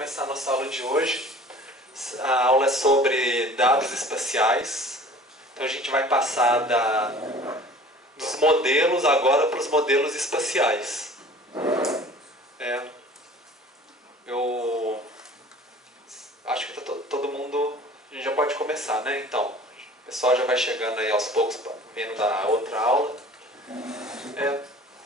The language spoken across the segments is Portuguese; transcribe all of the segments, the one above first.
começar a nossa aula de hoje. A aula é sobre dados espaciais. Então a gente vai passar dos modelos agora para os modelos espaciais. Eu acho que todo mundo... A gente já pode começar, né? Então, o pessoal já vai chegando aí aos poucos, vendo da outra aula.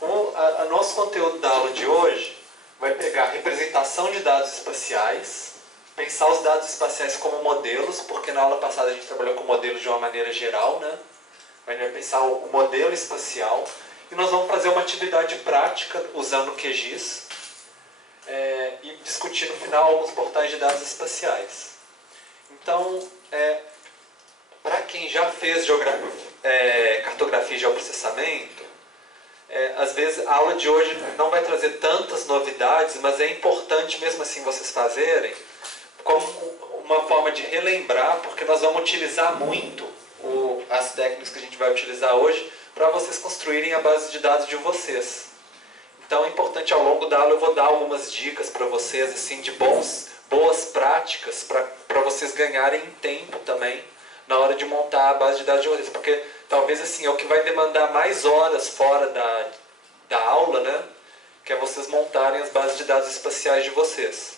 O nosso conteúdo da aula de hoje vai pegar a representação de dados espaciais, pensar os dados espaciais como modelos, porque na aula passada a gente trabalhou com modelos de uma maneira geral, né? A gente vai pensar o modelo espacial e nós vamos fazer uma atividade prática usando o QGIS e discutir no final alguns portais de dados espaciais. Então, para quem já fez cartografia e geoprocessamento, às vezes a aula de hoje não vai trazer tantas novidades, mas é importante mesmo assim vocês fazerem como uma forma de relembrar, porque nós vamos utilizar muito as técnicas que a gente vai utilizar hoje para vocês construírem a base de dados de vocês. Então é importante, ao longo da aula eu vou dar algumas dicas para vocês assim, de boas práticas para vocês ganharem tempo também na hora de montar a base de dados de vocês, porque talvez assim, é o que vai demandar mais horas fora da aula, né? Que é vocês montarem as bases de dados espaciais de vocês.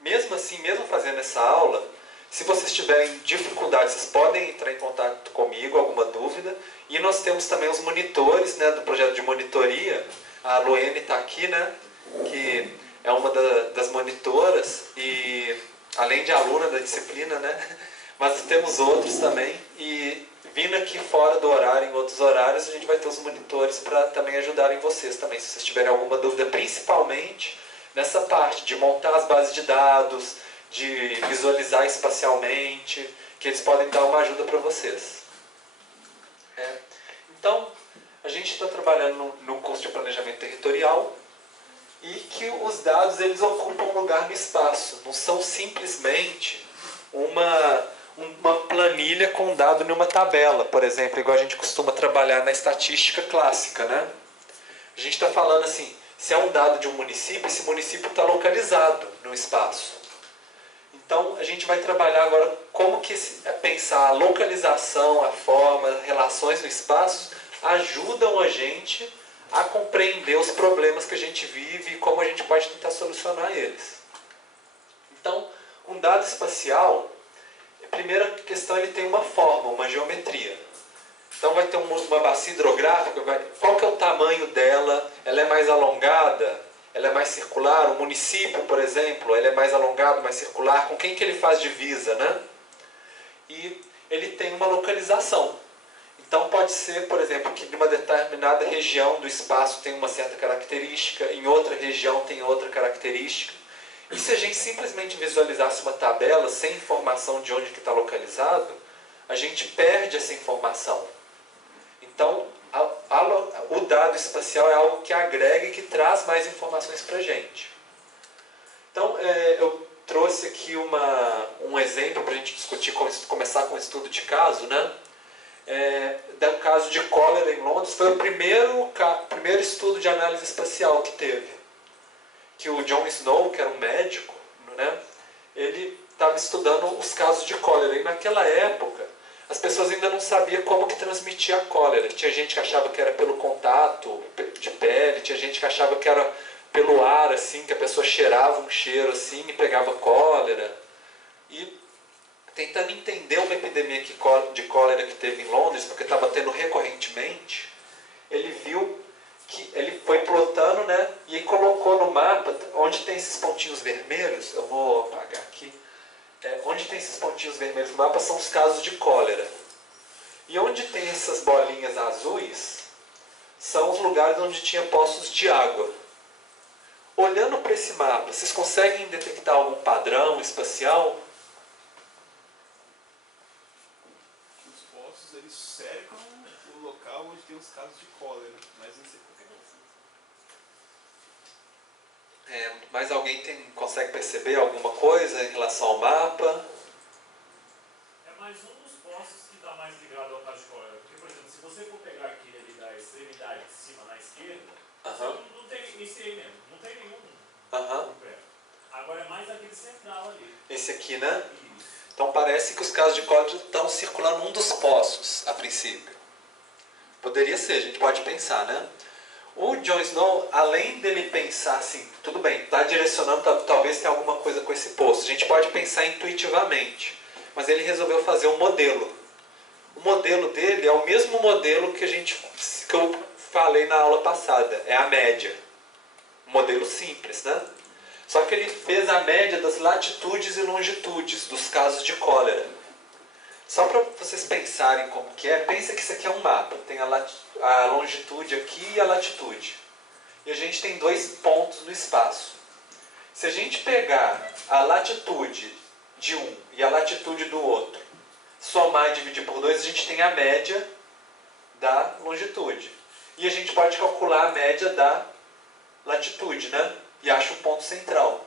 Mesmo assim, mesmo fazendo essa aula, se vocês tiverem dificuldades, vocês podem entrar em contato comigo, alguma dúvida. E nós temos também os monitores, né, do projeto de monitoria. A Luene está aqui, né, que é uma das monitoras, e além de aluna da disciplina, né, mas temos outros também. E vindo aqui fora do horário, em outros horários, a gente vai ter os monitores para também ajudarem vocês também, se vocês tiverem alguma dúvida, principalmente nessa parte de montar as bases de dados, de visualizar espacialmente, que eles podem dar uma ajuda para vocês. Então, a gente está trabalhando no curso de planejamento territorial e que os dados eles ocupam um lugar no espaço, não são simplesmente uma planilha com dado numa tabela, por exemplo, igual a gente costuma trabalhar na estatística clássica, né? A gente está falando assim, se é um dado de um município, esse município está localizado no espaço. Então, a gente vai trabalhar agora como que pensar a localização, a forma, relações no espaço ajudam a gente a compreender os problemas que a gente vive e como a gente pode tentar solucionar eles. Então, um dado espacial, a primeira questão, ele tem uma forma, uma geometria. Então vai ter uma bacia hidrográfica, qual que é o tamanho dela? Ela é mais alongada? Ela é mais circular? O município, por exemplo, ele é mais alongado, mais circular? Com quem que ele faz divisa, né? E ele tem uma localização. Então pode ser, por exemplo, que em uma determinada região do espaço tem uma certa característica, em outra região tem outra característica. E se a gente simplesmente visualizasse uma tabela sem informação de onde que está localizado, a gente perde essa informação. Então, o dado espacial é algo que agrega e que traz mais informações para a gente. Então, eu trouxe aqui um exemplo para a gente discutir, começar com o estudo de caso, né? Do caso de cólera em Londres, foi o primeiro estudo de análise espacial que teve. Que o John Snow, que era um médico, né? Ele estava estudando os casos de cólera. E naquela época, as pessoas ainda não sabiam como que transmitia a cólera. Tinha gente que achava que era pelo contato de pele, tinha gente que achava que era pelo ar, assim, que a pessoa cheirava um cheiro assim e pegava cólera. E tentando entender uma epidemia de cólera que teve em Londres, porque estava tendo recorrentemente, ele viu que ele foi plotando, né, e colocou no mapa, onde tem esses pontinhos vermelhos, eu vou apagar aqui, onde tem esses pontinhos vermelhos no mapa são os casos de cólera. E onde tem essas bolinhas azuis, são os lugares onde tinha poços de água. Olhando para esse mapa, vocês conseguem detectar algum padrão espacial? Os poços, eles cercam o local onde tem os casos de cólera, mas não sei por que não. Mais alguém consegue perceber alguma coisa em relação ao mapa? É mais um dos poços que está mais ligado ao caso de cólera. Porque, por exemplo, se você for pegar aquele ali da extremidade de cima na esquerda, não tem esse aí mesmo, não tem nenhum mais aquele central ali. Esse aqui, né? Então parece que os casos de cólera estão circulando num dos poços, a princípio. Poderia ser, a gente pode pensar, né? O Jon Snow, além dele pensar assim, tudo bem, está direcionando, talvez tenha alguma coisa com esse poço. A gente pode pensar intuitivamente, mas ele resolveu fazer um modelo. O modelo dele é o mesmo modelo que eu falei na aula passada, é a média. Um modelo simples, né? Só que ele fez a média das latitudes e longitudes dos casos de cólera. Só para vocês pensarem como que é, pensa que isso aqui é um mapa. Tem a longitude aqui e a latitude. E a gente tem 2 pontos no espaço. Se a gente pegar a latitude de um e a latitude do outro, somar e dividir por 2, a gente tem a média da longitude. E a gente pode calcular a média da latitude, né? E acha o ponto central.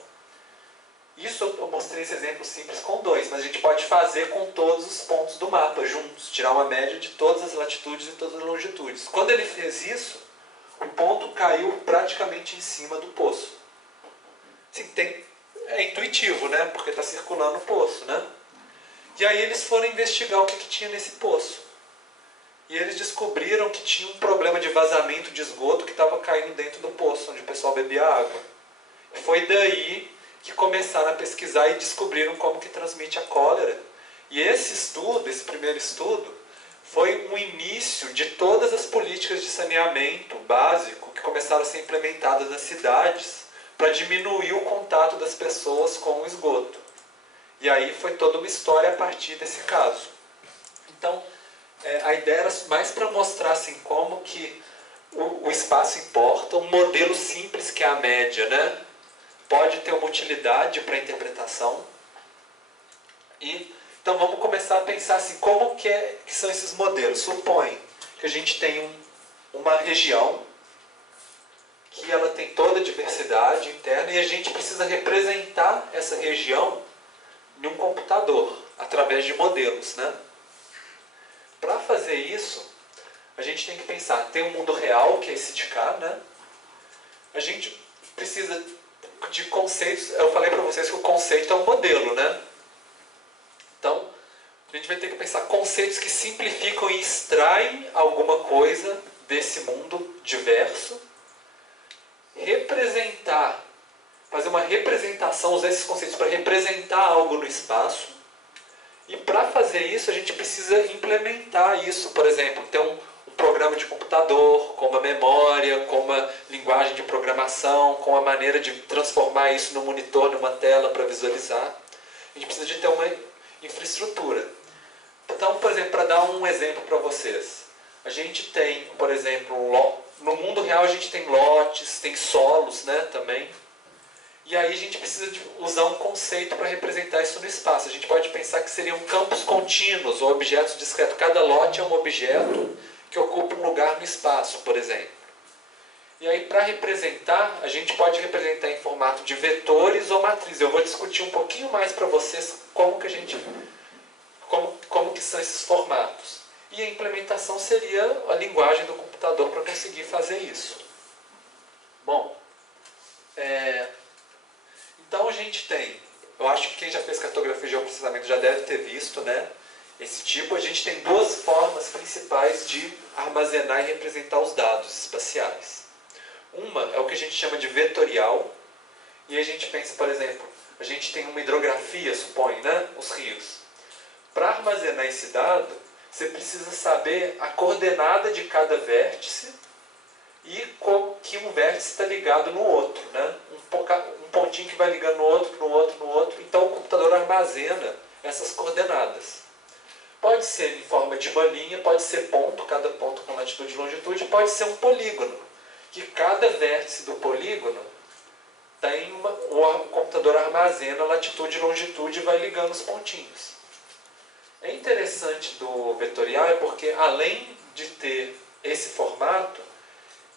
Isso eu mostrei esse exemplo simples com 2, mas a gente pode fazer com todos os pontos do mapa juntos, tirar uma média de todas as latitudes e todas as longitudes. Quando ele fez isso, o ponto caiu praticamente em cima do poço. Assim, é intuitivo, né? Porque está circulando o poço, né? E aí eles foram investigar o que tinha nesse poço. E eles descobriram que tinha um problema de vazamento de esgoto que estava caindo dentro do poço, onde o pessoal bebia água. Foi daí que começaram a pesquisar e descobriram como que transmite a cólera. E esse estudo, esse primeiro estudo, foi um início de todas as políticas de saneamento básico que começaram a ser implementadas nas cidades para diminuir o contato das pessoas com o esgoto. E aí foi toda uma história a partir desse caso. Então, a ideia era mais para mostrar assim, como que o espaço importa, um modelo simples que é a média, né? Pode ter uma utilidade para a interpretação. Então vamos começar a pensar assim, como que são esses modelos. Supõe que a gente tem uma região que ela tem toda a diversidade interna e a gente precisa representar essa região em um computador, através de modelos, né? Para fazer isso, a gente tem que pensar, tem um mundo real, que é esse de cá, né? A gente precisa de conceitos. Eu falei para vocês que o conceito é um modelo, né? Então, a gente vai ter que pensar conceitos que simplificam e extraem alguma coisa desse mundo diverso, fazer uma representação, usar esses conceitos para representar algo no espaço. E para fazer isso, a gente precisa implementar isso. Por exemplo, ter um programa de computador, com uma memória, com uma linguagem de programação, com a maneira de transformar isso no monitor, numa tela para visualizar. A gente precisa de ter uma infraestrutura. Então, por exemplo, para dar um exemplo para vocês, a gente tem, por exemplo, no mundo real a gente tem lotes, tem solos, né, também. E aí a gente precisa usar um conceito para representar isso no espaço. A gente pode pensar que seriam campos contínuos ou objetos discretos. Cada lote é um objeto que ocupa um lugar no espaço, por exemplo. E aí, para representar, a gente pode representar em formato de vetores ou matrizes. Eu vou discutir um pouquinho mais para vocês como que são esses formatos. E a implementação seria a linguagem do computador para conseguir fazer isso. Bom, então a gente tem, eu acho que quem já fez cartografia e geoprocessamento já deve ter visto, né? Esse tipo, a gente tem 2 formas principais de armazenar e representar os dados espaciais. Uma é o que a gente chama de vetorial, e a gente pensa, por exemplo, a gente tem uma hidrografia, supõe, né? Os rios. Para armazenar esse dado, você precisa saber a coordenada de cada vértice e como que um vértice está ligado no outro, né? Um pontinho que vai ligando no outro, no outro, no outro. Então o computador armazena essas coordenadas. Pode ser em forma de uma linha, pode ser ponto, cada ponto com latitude e longitude, pode ser um polígono, que cada vértice do polígono o computador armazena latitude e longitude e vai ligando os pontinhos. É interessante do vetorial é porque, além de ter esse formato,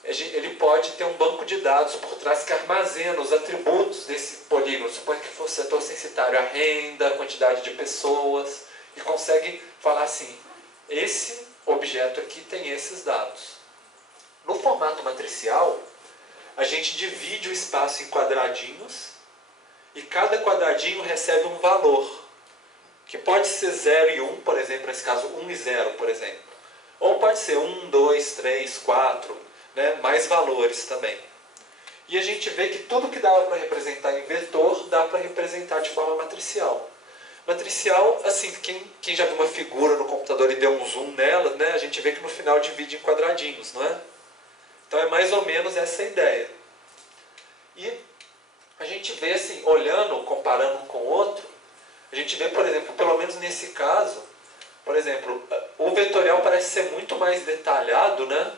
ele pode ter um banco de dados por trás que armazena os atributos desse polígono. Suponha que fosse setor censitário, a renda, a quantidade de pessoas, e consegue falar assim, esse objeto aqui tem esses dados. No formato matricial, a gente divide o espaço em quadradinhos e cada quadradinho recebe um valor, que pode ser 0 e 1, por exemplo, nesse caso 1 e 0, por exemplo. Ou pode ser 1, 2, 3, 4, né? Mais valores também. E a gente vê que tudo que dava para representar em vetor, dá para representar de forma matricial. Matricial, assim, quem já viu uma figura no computador e deu um zoom nela, né? A gente vê que no final divide em quadradinhos, não é? Então é mais ou menos essa a ideia. E a gente vê assim, olhando, comparando um com o outro, a gente vê, por exemplo, pelo menos nesse caso, por exemplo, o vetorial parece ser muito mais detalhado, né,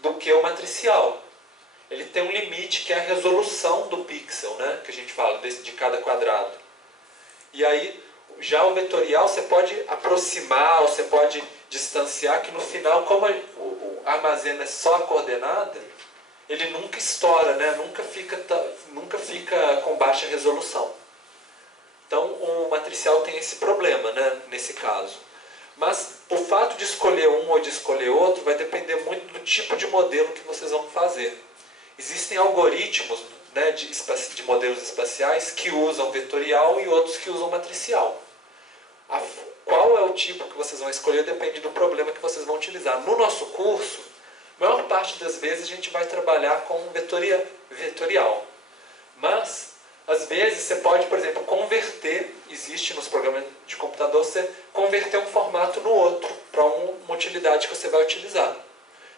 do que o matricial. Ele tem um limite que é a resolução do pixel, né, que a gente fala, de cada quadrado. E aí, já o vetorial você pode aproximar, ou você pode distanciar, que no final, como armazena só a coordenada, ele nunca estoura, né? Nunca fica com baixa resolução. Então, o matricial tem esse problema, né? Nesse caso. Mas o fato de escolher um ou de escolher outro vai depender muito do tipo de modelo que vocês vão fazer. Existem algoritmos, né, de modelos espaciais que usam vetorial e outros que usam matricial. Qual é o tipo que vocês vão escolher depende do problema que vocês vão utilizar. No nosso curso, a maior parte das vezes a gente vai trabalhar com vetorial. Mas, às vezes, você pode, por exemplo, converter, existe nos programas de computador, você converter um formato no outro, para uma utilidade que você vai utilizar.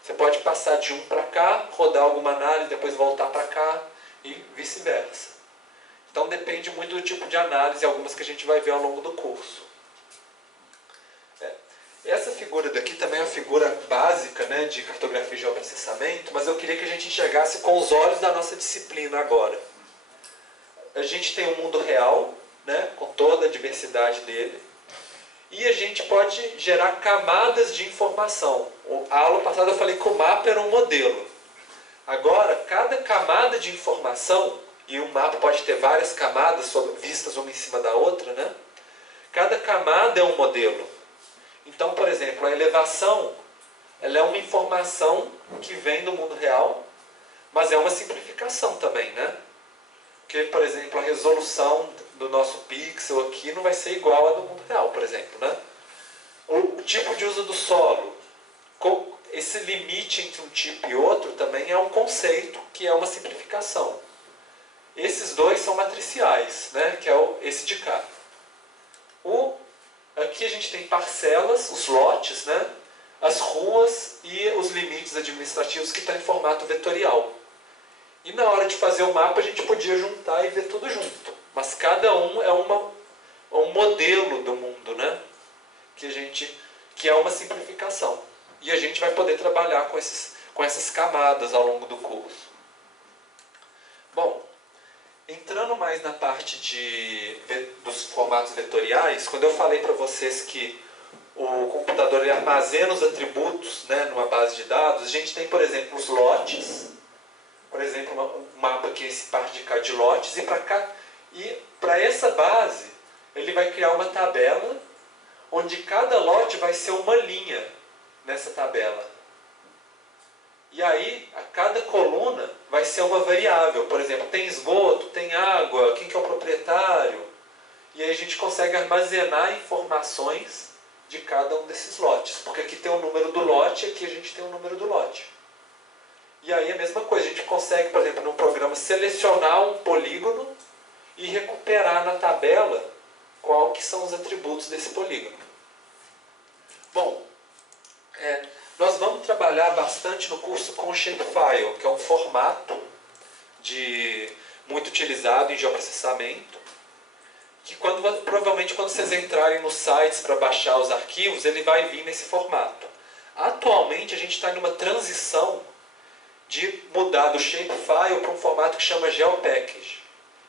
Você pode passar de um para cá, rodar alguma análise, depois voltar para cá e vice-versa. Então depende muito do tipo de análise, algumas que a gente vai ver ao longo do curso. Essa figura daqui também é uma figura básica, né, de cartografia e geoprocessamento, mas eu queria que a gente enxergasse com os olhos da nossa disciplina agora. A gente tem um mundo real, né, com toda a diversidade dele, e a gente pode gerar camadas de informação. A aula passada eu falei que o mapa era um modelo. Agora, cada camada de informação, e um mapa pode ter várias camadas vistas uma em cima da outra, né? Cada camada é um modelo. Então, por exemplo, a elevação, ela é uma informação que vem do mundo real, mas é uma simplificação também, né? Porque, por exemplo, a resolução do nosso pixel aqui não vai ser igual à do mundo real, por exemplo, né? O tipo de uso do solo, esse limite entre um tipo e outro também é um conceito que é uma simplificação. Esses dois são matriciais, né? Que é esse de cá. Aqui a gente tem parcelas, os lotes, né? As ruas e os limites administrativos que estão em formato vetorial. E na hora de fazer o mapa a gente podia juntar e ver tudo junto. Mas cada um é um modelo do mundo, né? Que é uma simplificação. E a gente vai poder trabalhar com essas camadas ao longo do curso. Bom, entrando mais na parte dos formatos vetoriais, quando eu falei para vocês que o computador ele armazena os atributos, né, numa base de dados, a gente tem, por exemplo, os lotes. Por exemplo, um mapa que é esse par de cá de lotes, e para essa base ele vai criar uma tabela onde cada lote vai ser uma linha nessa tabela. E aí, a cada coluna vai ser uma variável. Por exemplo, tem esgoto, tem água, quem que é o proprietário. E aí a gente consegue armazenar informações de cada um desses lotes. Porque aqui tem o número do lote e aqui a gente tem o número do lote. E aí a mesma coisa, a gente consegue, por exemplo, num programa, selecionar um polígono e recuperar na tabela qual que são os atributos desse polígono. Bom, nós vamos trabalhar bastante no curso com o Shapefile, que é um formato muito utilizado em geoprocessamento, que provavelmente quando vocês entrarem nos sites para baixar os arquivos, ele vai vir nesse formato. Atualmente a gente está em uma transição de mudar do Shapefile para um formato que chama GeoPackage,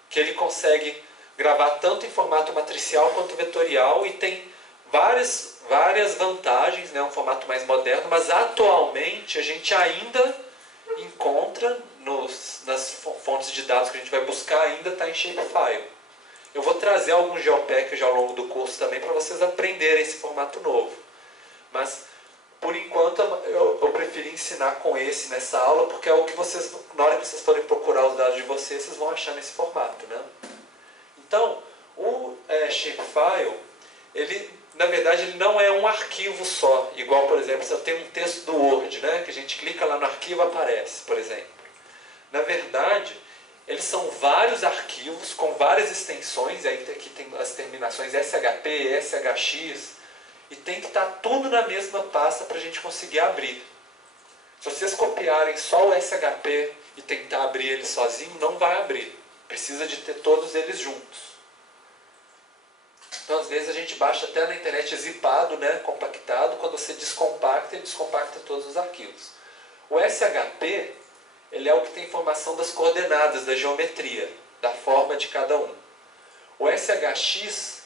que ele consegue gravar tanto em formato matricial quanto vetorial e tem várias vantagens, né, um formato mais moderno, mas atualmente a gente ainda encontra nas fontes de dados que a gente vai buscar, ainda está em Shapefile. Eu vou trazer alguns GeoPackage ao longo do curso também para vocês aprenderem esse formato novo. Mas, por enquanto, eu preferi ensinar com esse nessa aula, porque é o que vocês, na hora que vocês forem procurar os dados de vocês vão achar nesse formato, né? Então, o shapefile, ele, na verdade, ele não é um arquivo só. Igual, por exemplo, se eu tenho um texto do Word, né, que a gente clica lá no arquivo, aparece, por exemplo. Na verdade, eles são vários arquivos com várias extensões, e aí aqui tem as terminações SHP, SHX, e tem que estar tudo na mesma pasta para a gente conseguir abrir. Se vocês copiarem só o SHP e tentar abrir ele sozinho, não vai abrir. Precisa de ter todos eles juntos. Então, às vezes, a gente baixa até na internet zipado, né, compactado. Quando você descompacta, ele descompacta todos os arquivos. O SHP, ele é o que tem informação das coordenadas, da geometria, da forma de cada um. O SHX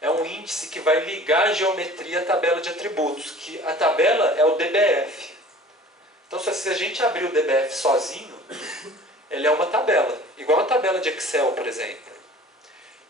é um índice que vai ligar a geometria à tabela de atributos, que a tabela é o DBF. Então, se a gente abrir o DBF sozinho, ele é uma tabela, igual a tabela de Excel, por exemplo.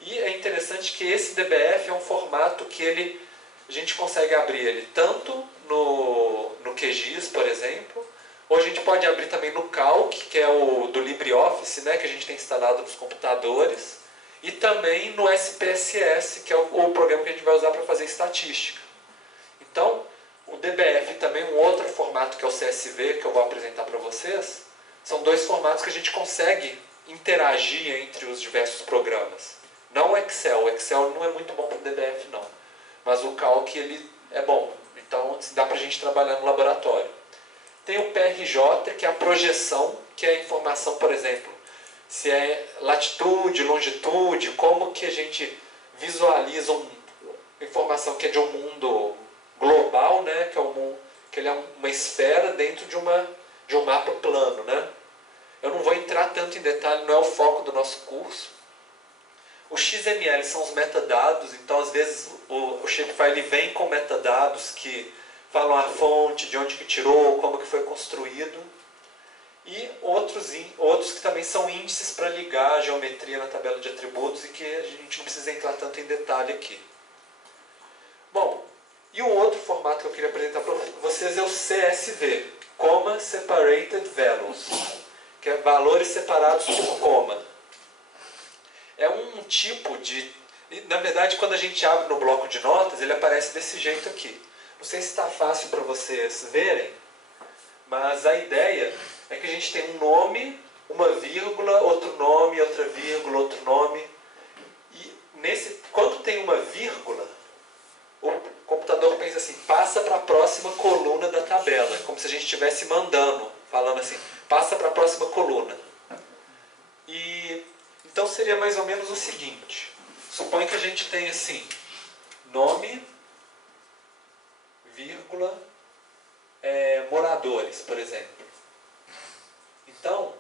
E é interessante que esse DBF é um formato que a gente consegue abrir ele tanto no QGIS, por exemplo, ou a gente pode abrir também no Calc, que é o do LibreOffice, né, que a gente tem instalado nos computadores, e também no SPSS, que é o programa que a gente vai usar para fazer estatística. Então, o DBF também, um outro formato que é o CSV, que eu vou apresentar para vocês, são dois formatos que a gente consegue interagir entre os diversos programas. Não o Excel não é muito bom para o DBF não, mas o Calc ele é bom, então dá para a gente trabalhar no laboratório. Tem o PRJ, que é a projeção, que é a informação, por exemplo, se é latitude, longitude, como que a gente visualiza uma informação que é de um mundo global, né, que ele é uma esfera dentro de um mapa plano, né? Eu não vou entrar tanto em detalhe, não é o foco do nosso curso. O XML são os metadados, então às vezes o shapefile vem com metadados que falam a fonte, de onde que tirou, como que foi construído. E outros que também são índices para ligar a geometria na tabela de atributos e que a gente não precisa entrar tanto em detalhe aqui. Bom, e o outro formato que eu queria apresentar para vocês é o CSV, Comma Separated Values, que é valores separados por coma. É um tipo de... Na verdade, quando a gente abre no bloco de notas, ele aparece desse jeito aqui. Não sei se está fácil para vocês verem, mas a ideia é que a gente tem um nome, uma vírgula, outro nome, outra vírgula, outro nome. E quando tem uma vírgula, o computador pensa assim, passa para a próxima coluna da tabela, como se a gente estivesse mandando, falando assim, passa para a próxima coluna. E então seria mais ou menos o seguinte, suponha que a gente tem assim, nome, vírgula, moradores, por exemplo. Então,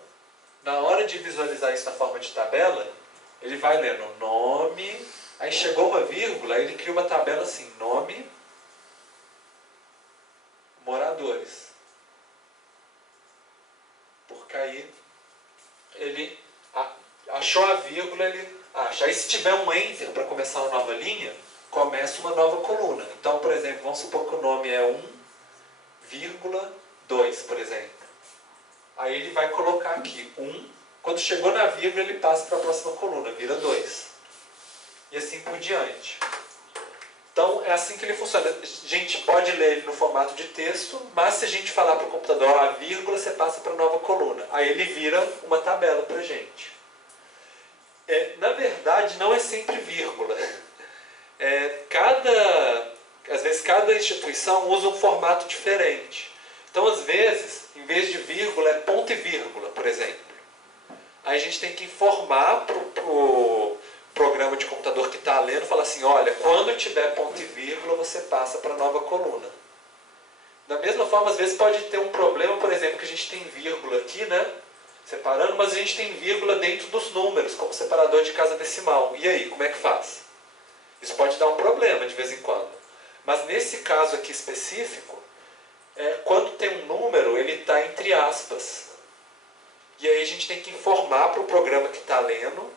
na hora de visualizar isso na forma de tabela, ele vai lendo nome, aí chegou uma vírgula, aí ele cria uma tabela assim, nome, moradores. Porque aí ele achou a vírgula, ele acha. Aí se tiver um enter para começar uma nova linha, começa uma nova coluna. Então, por exemplo, vamos supor que o nome é 1,2, por exemplo. Aí ele vai colocar aqui 1. Quando chegou na vírgula, ele passa para a próxima coluna, vira 2. E assim por diante. Então, é assim que ele funciona. A gente pode ler ele no formato de texto, mas se a gente falar para o computador, a vírgula, você passa para a nova coluna. Aí ele vira uma tabela para a gente. Na verdade, não é sempre vírgula. Às vezes, cada instituição usa um formato diferente. Então, às vezes, em vez de vírgula, é ponto e vírgula, por exemplo. Aí a gente tem que informar para o programa de computador que está lendo, falar assim, olha, quando tiver ponto e vírgula, você passa para a nova coluna. Da mesma forma, às vezes pode ter um problema, por exemplo, que a gente tem vírgula aqui, né, separando, mas a gente tem vírgula dentro dos números, como separador de casa decimal. E aí, como é que faz? Isso pode dar um problema de vez em quando. Mas nesse caso aqui específico, quando tem um número, ele está entre aspas. E aí a gente tem que informar para o programa que está lendo,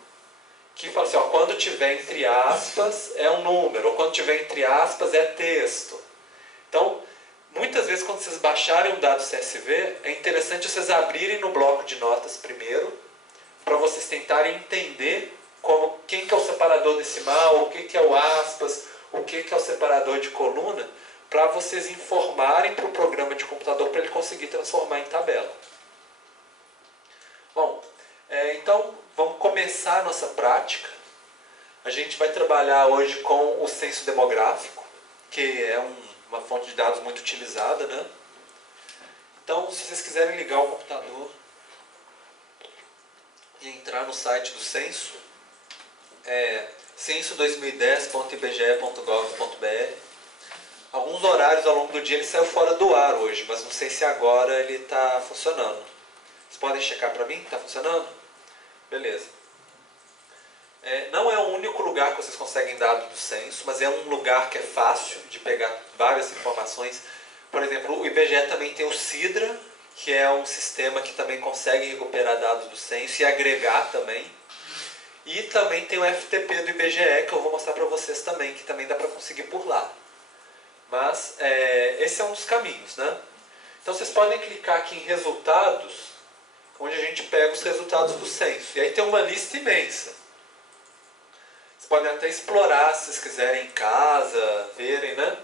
que fala assim, ó, quando tiver entre aspas é um número, ou quando tiver entre aspas é texto. Então, muitas vezes quando vocês baixarem um dado CSV, é interessante vocês abrirem no bloco de notas primeiro, para vocês tentarem entender como quem que é o separador decimal, o que que é o aspas, o que que é o separador de coluna, para vocês informarem para o programa de computador para ele conseguir transformar em tabela. Bom, então vamos começar a nossa prática. A gente vai trabalhar hoje com o censo demográfico, que é uma fonte de dados muito utilizada, né? Então, se vocês quiserem ligar o computador e entrar no site do censo, censo2010.ibge.gov.br. Alguns horários ao longo do dia ele saiu fora do ar hoje, mas não sei se agora ele está funcionando. Vocês podem checar para mim? Está funcionando? Beleza. Não é o único lugar que vocês conseguem dados do censo, mas é um lugar que é fácil de pegar várias informações. Por exemplo, o IBGE também tem o Sidra, que é um sistema que também consegue recuperar dados do censo e agregar também. E também tem o FTP do IBGE, que eu vou mostrar para vocês também, que também dá para conseguir por lá. Mas esse é um dos caminhos, né? Então vocês podem clicar aqui em resultados, onde a gente pega os resultados do censo. E aí tem uma lista imensa. Vocês podem até explorar, se vocês quiserem em casa, verem, né?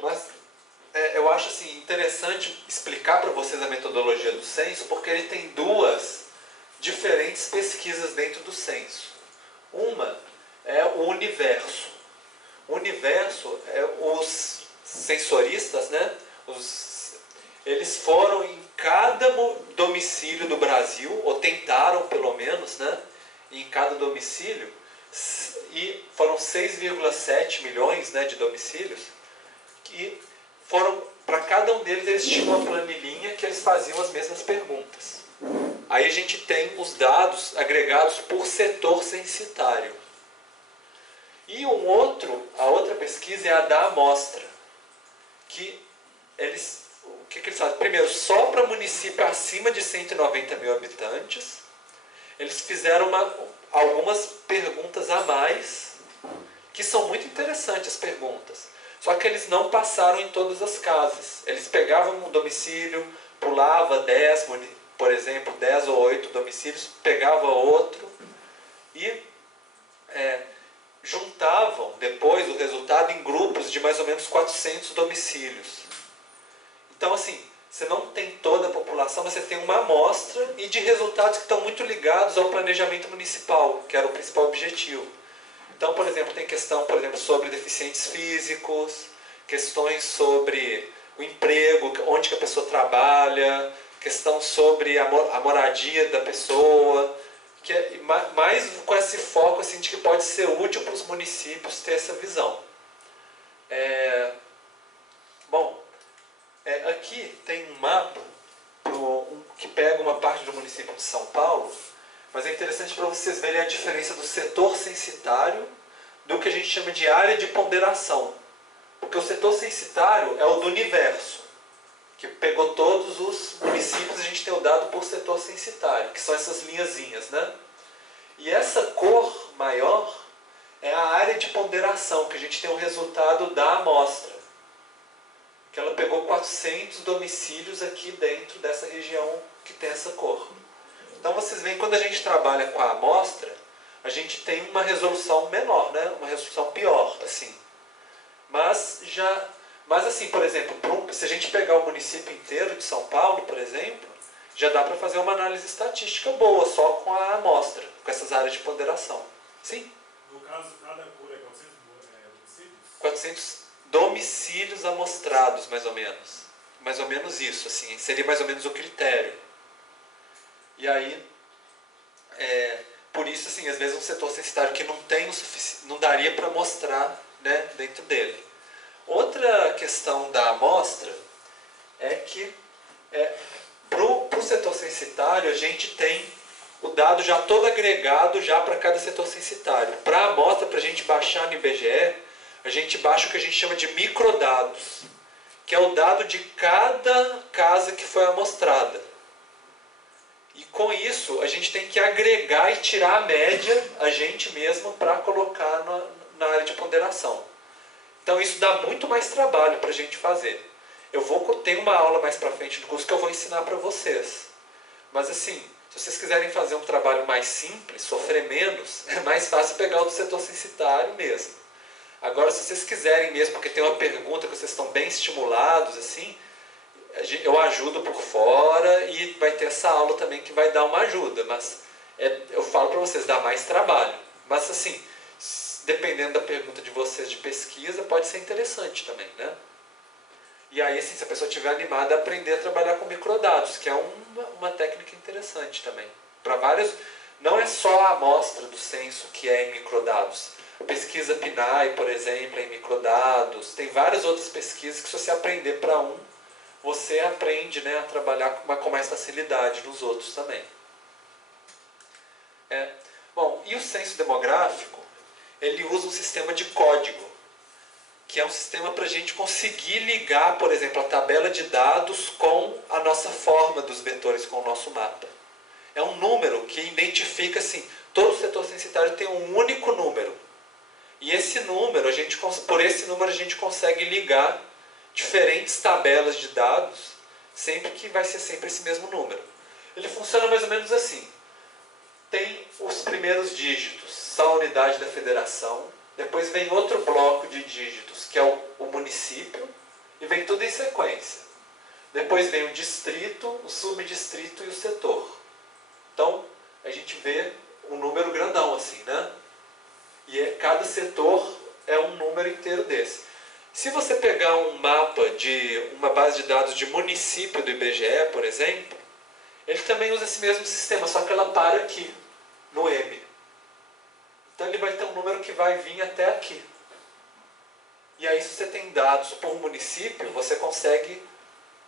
Mas eu acho assim, interessante explicar para vocês a metodologia do censo, porque ele tem duas diferentes pesquisas dentro do censo. Uma é o universo. O universo, os sensoristas, né? Eles foram em cada domicílio do Brasil, ou tentaram pelo menos, né? Em cada domicílio, e foram 6,7 milhões, né, de domicílios, que foram, para cada um deles eles tinham uma planilhinha que eles faziam as mesmas perguntas. Aí a gente tem os dados agregados por setor censitário. E a outra pesquisa é a da amostra, que o que eles fazem? Primeiro, só para município acima de 190 mil habitantes, eles fizeram algumas perguntas a mais, que são muito interessantes as perguntas. Só que eles não passaram em todas as casas. Eles pegavam um domicílio, pulava 10, por exemplo, 10 ou 8 domicílios, pegava outro e juntavam depois o resultado em grupos de mais ou menos 400 domicílios. Então, assim, você não tem toda a população, mas você tem uma amostra e de resultados que estão muito ligados ao planejamento municipal, que era o principal objetivo. Então, por exemplo, tem questão, sobre deficientes físicos, questões sobre o emprego, onde que a pessoa trabalha, questão sobre a moradia da pessoa, que é mais com esse foco assim, de que pode ser útil para os municípios ter essa visão. Aqui tem um mapa que pega uma parte do município de São Paulo, mas é interessante para vocês verem a diferença do setor censitário do que a gente chama de área de ponderação. Porque o setor censitário é o do universo, que pegou todos os municípios e a gente tem o dado por setor censitário, que são essas linhazinhas, né? E essa cor maior é a área de ponderação, que a gente tem o resultado da amostra. Que ela pegou 400 domicílios aqui dentro dessa região que tem essa cor. Então vocês veem, quando a gente trabalha com a amostra, a gente tem uma resolução menor, né? Uma resolução pior, assim. Mas assim, por exemplo, se a gente pegar o município inteiro de São Paulo, por exemplo, já dá para fazer uma análise estatística boa, só com a amostra, com essas áreas de ponderação. Sim? No caso, cada cor é 400 domicílios? 400 domicílios amostrados, mais ou menos. Mais ou menos isso, assim, seria mais ou menos o critério. E aí, por isso, assim, às vezes um setor censitário que não tem o suficiente, não daria para mostrar, né, dentro dele. Outra questão da amostra é que para o setor censitário a gente tem o dado já todo agregado já para cada setor censitário. Para a amostra, para a gente baixar no IBGE, a gente baixa o que a gente chama de microdados, que é o dado de cada casa que foi amostrada. E com isso, a gente tem que agregar e tirar a média, a gente mesmo, para colocar na área de ponderação. Então isso dá muito mais trabalho para a gente fazer. Tem uma aula mais para frente do curso que eu vou ensinar para vocês. Mas assim, Se vocês quiserem fazer um trabalho mais simples, sofrer menos, é mais fácil pegar o do setor censitário mesmo. Agora, se vocês quiserem mesmo, porque tem uma pergunta que vocês estão bem estimulados, assim, eu ajudo por fora e vai ter essa aula também que vai dar uma ajuda, mas eu falo para vocês, dá mais trabalho. Mas assim, dependendo da pergunta de vocês de pesquisa, pode ser interessante também, né? E aí, assim, se a pessoa estiver animada a aprender a trabalhar com microdados, que é uma técnica interessante também. Para vários, não é só a amostra do censo que é em microdados. A pesquisa PNAE, por exemplo, é em microdados. Tem várias outras pesquisas que se você aprender para um, você aprende, né, a trabalhar com mais facilidade nos outros também. Bom, e o censo demográfico, ele usa um sistema de código, que é um sistema para a gente conseguir ligar, por exemplo, a tabela de dados com a nossa forma dos vetores, com o nosso mapa. É um número que identifica, assim, todo setor censitário tem um único número. E esse número, por esse número a gente consegue ligar diferentes tabelas de dados, sempre que vai ser sempre esse mesmo número. Ele funciona mais ou menos assim. Tem os primeiros dígitos, são a unidade da federação. Depois vem outro bloco de dígitos, que é o município, e vem tudo em sequência. Depois vem o distrito, o subdistrito e o setor. Então, a gente vê um número grandão assim, né? E cada setor é um número inteiro desse. Se você pegar um mapa de uma base de dados de município do IBGE, por exemplo, ele também usa esse mesmo sistema, só que ela para aqui, no M. Então ele vai ter um número que vai vir até aqui. E aí, se você tem dados por município, você consegue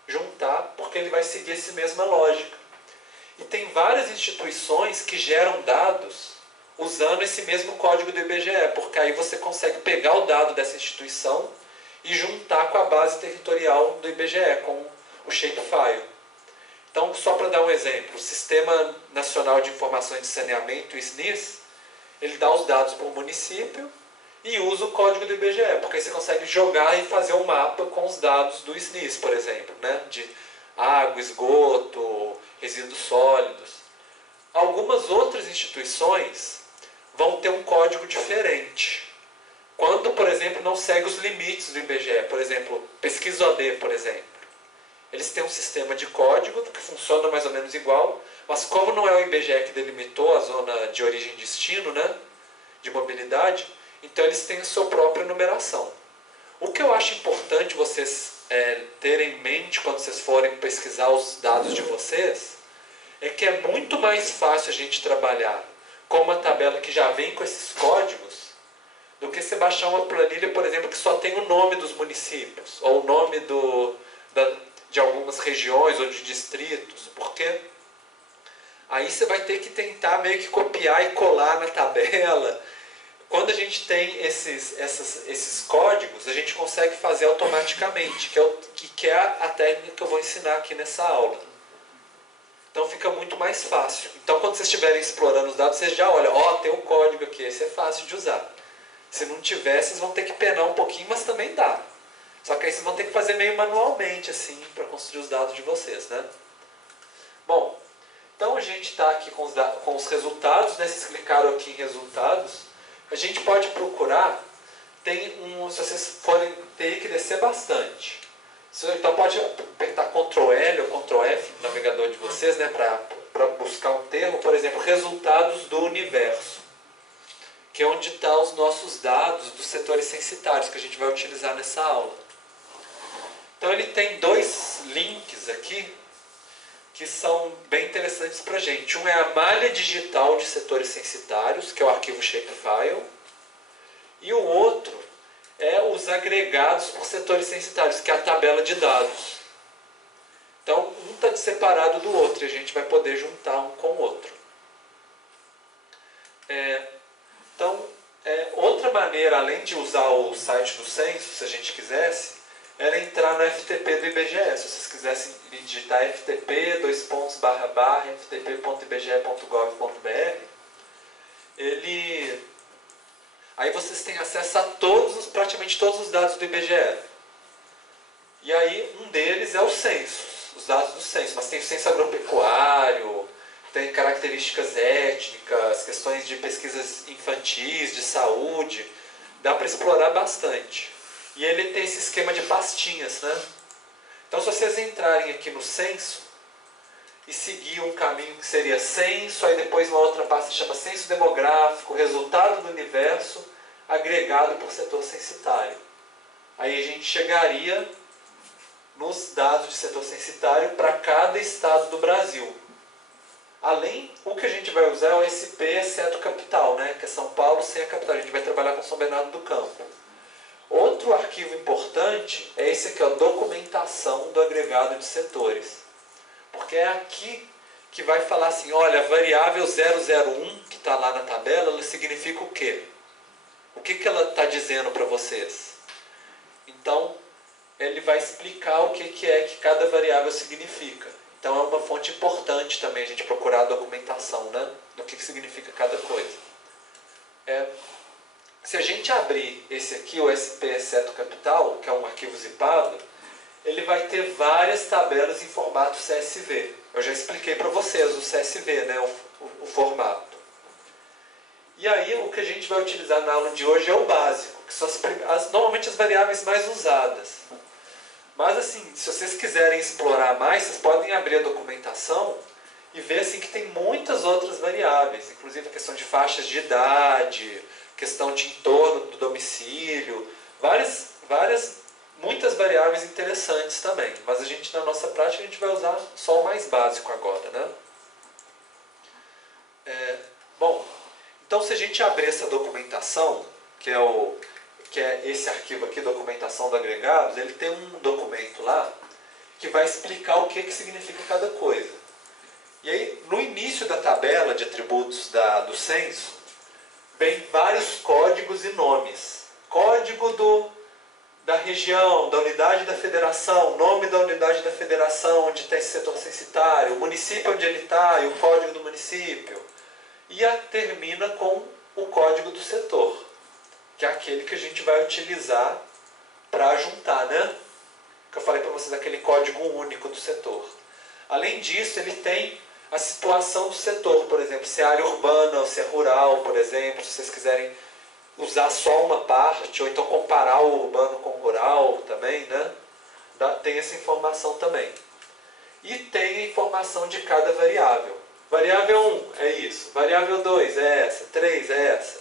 juntar, porque ele vai seguir essa mesma lógica. E tem várias instituições que geram dados usando esse mesmo código do IBGE, porque aí você consegue pegar o dado dessa instituição e juntar com a base territorial do IBGE, com o shapefile. Então, só para dar um exemplo, o Sistema Nacional de Informações de Saneamento, o SNIS, ele dá os dados para o município e usa o código do IBGE, porque aí você consegue jogar e fazer um mapa com os dados do SNIS, por exemplo, né? De água, esgoto, resíduos sólidos. Algumas outras instituições vão ter um código diferente. Quando, por exemplo, não segue os limites do IBGE, por exemplo, pesquisa OD, por exemplo. Eles têm um sistema de código que funciona mais ou menos igual, mas como não é o IBGE que delimitou a zona de origem e destino, né, de mobilidade, então eles têm a sua própria numeração. O que eu acho importante vocês terem em mente quando vocês forem pesquisar os dados de vocês, é que é muito mais fácil a gente trabalhar com uma tabela que já vem com esses códigos, do que você baixar uma planilha, por exemplo, que só tem o nome dos municípios, ou o nome de algumas regiões ou de distritos, porque aí você vai ter que tentar meio que copiar e colar na tabela. Quando a gente tem esses códigos, a gente consegue fazer automaticamente, que é a técnica que eu vou ensinar aqui nessa aula. Então fica muito mais fácil. Então quando vocês estiverem explorando os dados, vocês já olham, tem um código aqui, esse é fácil de usar. Se não tiver, vocês vão ter que penar um pouquinho, mas também dá. Só que aí vocês vão ter que fazer meio manualmente, assim, para construir os dados de vocês, né? Bom, então a gente está aqui com os resultados, né? Vocês clicaram aqui em resultados. A gente pode procurar, se vocês forem, ter que descer bastante. Então pode apertar Ctrl L ou Ctrl F no navegador de vocês, né? Para buscar um termo, por exemplo, resultados do universo, que é onde estão os nossos dados dos setores censitários que a gente vai utilizar nessa aula. Então ele tem dois links aqui que são bem interessantes para a gente. Um é a malha digital de setores censitários, que é o arquivo shapefile, e o outro é os agregados por setores censitários, que é a tabela de dados. Então um está separado do outro e a gente vai poder juntar um com o outro. Outra maneira, além de usar o site do censo, se a gente quisesse, era entrar no FTP do IBGE. Se vocês quisessem digitar ftp:/ftp.ibge.gov.br, aí vocês têm acesso a praticamente todos os dados do IBGE. E aí um deles é o censo, os dados do censo. Mas tem o censo agropecuário, tem características étnicas, questões de pesquisas infantis, de saúde, dá para explorar bastante. E ele tem esse esquema de pastinhas, né? Então, se vocês entrarem aqui no censo e seguir um caminho que seria censo, aí depois uma outra pasta chama censo demográfico, resultado do universo, agregado por setor censitário. Aí a gente chegaria nos dados de setor censitário para cada estado do Brasil. Além, o que a gente vai usar é o SP, exceto capital, né? Que é São Paulo sem a capital. A gente vai trabalhar com São Bernardo do Campo. Outro arquivo importante é esse aqui, ó, documentação do agregado de setores. Porque é aqui que vai falar assim, olha, a variável 001, que está lá na tabela, ela significa o quê? O que ela está dizendo para vocês? Então, ele vai explicar o que é que cada variável significa. Então, é uma fonte importante também a gente procurar a documentação, né? Do que significa cada coisa. Se a gente abrir esse aqui, o SP exceto capital, que é um arquivo zipado, ele vai ter várias tabelas em formato CSV. Eu já expliquei para vocês o CSV, né? O formato. E aí, o que a gente vai utilizar na aula de hoje é o básico, que são normalmente as variáveis mais usadas. Mas, assim, se vocês quiserem explorar mais, vocês podem abrir a documentação e ver assim, que tem muitas outras variáveis, inclusive a questão de faixas de idade, questão de entorno do domicílio, muitas variáveis interessantes também. Mas a gente, na nossa prática, a gente vai usar só o mais básico agora, né? Bom, então se a gente abrir essa documentação, que é esse arquivo aqui, documentação do agregados, ele tem um documento lá que vai explicar o que significa cada coisa. E aí, no início da tabela de atributos do censo, vem vários códigos e nomes. Código da região, da unidade da federação, nome da unidade da federação, onde tem esse setor censitário, o município onde ele está e o código do município. E termina com o código do setor, que é aquele que a gente vai utilizar para juntar, né? Que eu falei para vocês, aquele código único do setor. Além disso, ele tem a situação do setor, por exemplo, se é área urbana ou se é rural, por exemplo, se vocês quiserem usar só uma parte, ou então comparar o urbano com o rural também, né? Tem essa informação também. E tem a informação de cada variável. Variável 1 é isso, variável 2 é essa, 3 é essa.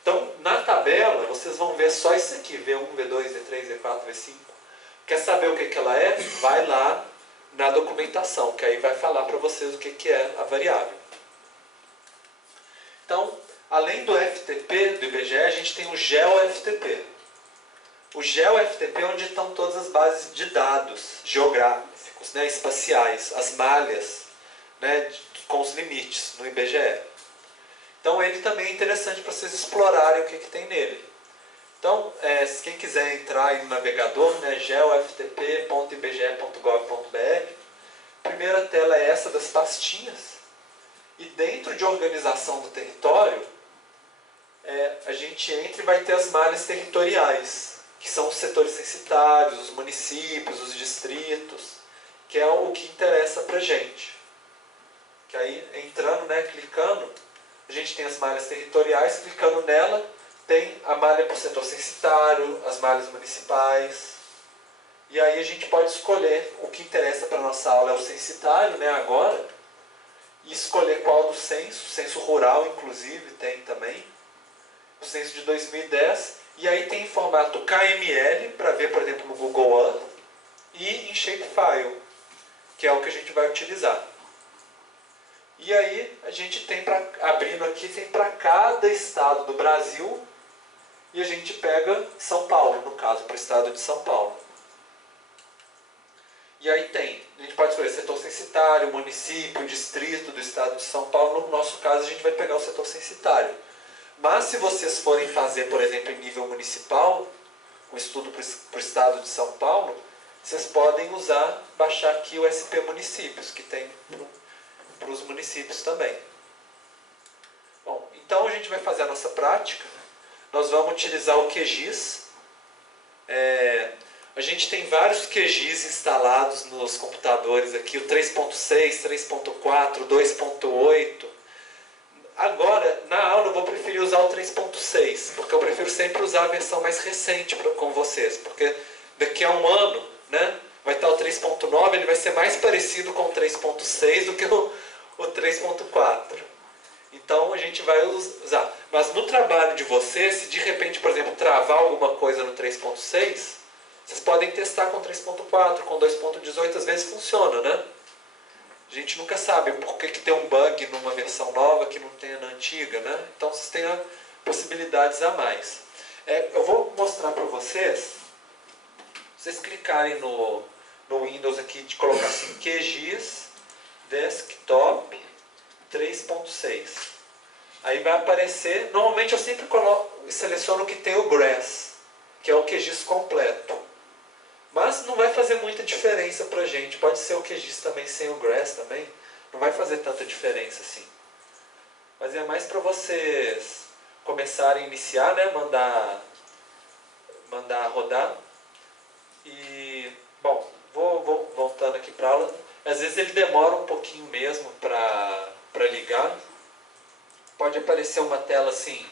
Então, na tabela, vocês vão ver só isso aqui, V1, V2, V3, V4, V5. Quer saber o que ela é? Vai lá na documentação, que aí vai falar para vocês o que é a variável. Então, além do FTP do IBGE, a gente tem o GeoFTP. O GeoFTP é onde estão todas as bases de dados geográficos, né, espaciais, as malhas, né, com os limites no IBGE. Então, ele também é interessante para vocês explorarem o que tem nele. Então, quem quiser entrar aí no navegador, né, geoftp.ibge.gov.br, a primeira tela é essa das pastinhas. E dentro de organização do território, a gente entra e vai ter as malhas territoriais, que são os setores censitários, os municípios, os distritos, que é o que interessa para a gente. Que aí, entrando, né, clicando, a gente tem as malhas territoriais, clicando nela, tem a malha para o setor censitário, as malhas municipais. E aí a gente pode escolher o que interessa para a nossa aula, é o censitário, né, agora, e escolher qual do censo rural, inclusive, tem também, o censo de 2010, e aí tem em formato KML, para ver, por exemplo, no Google Earth, e em Shapefile, que é o que a gente vai utilizar. E aí a gente tem, abrindo aqui, tem para cada estado do Brasil, e a gente pega São Paulo, no caso, para o estado de São Paulo. E aí a gente pode escolher setor censitário, município, distrito do estado de São Paulo. No nosso caso, a gente vai pegar o setor censitário. Mas se vocês forem fazer, por exemplo, em nível municipal, um estudo para o estado de São Paulo, vocês podem baixar aqui o SP Municípios, que tem para os municípios também. Bom, então a gente vai fazer a nossa prática. Nós vamos utilizar o QGIS. A gente tem vários QGIS instalados nos computadores aqui, o 3.6, 3.4, 2.8. Agora, na aula eu vou preferir usar o 3.6, porque eu prefiro sempre usar a versão mais recente com vocês, porque daqui a um ano, né, vai estar o 3.9, ele vai ser mais parecido com o 3.6 do que o 3.4. Então a gente vai usar. Mas no trabalho de vocês, se de repente, por exemplo, travar alguma coisa no 3.6, vocês podem testar com 3.4, com 2.18, às vezes funciona, né? A gente nunca sabe por que tem um bug numa versão nova que não tem na antiga, né? Então vocês têm possibilidades a mais. Eu vou mostrar para vocês, vocês clicarem no Windows aqui, de colocar assim, QGIS Desktop 3.6. Aí vai aparecer, normalmente eu sempre seleciono que tem o GRASS, que é o QGIS completo. Mas não vai fazer muita diferença para a gente. Pode ser o QGIS também sem o GRASS também. Não vai fazer tanta diferença assim. Mas é mais para vocês começarem a iniciar, né? Mandar rodar. E, bom, vou voltando aqui para a aula. Às vezes ele demora um pouquinho mesmo para ligar. Pode aparecer uma tela assim,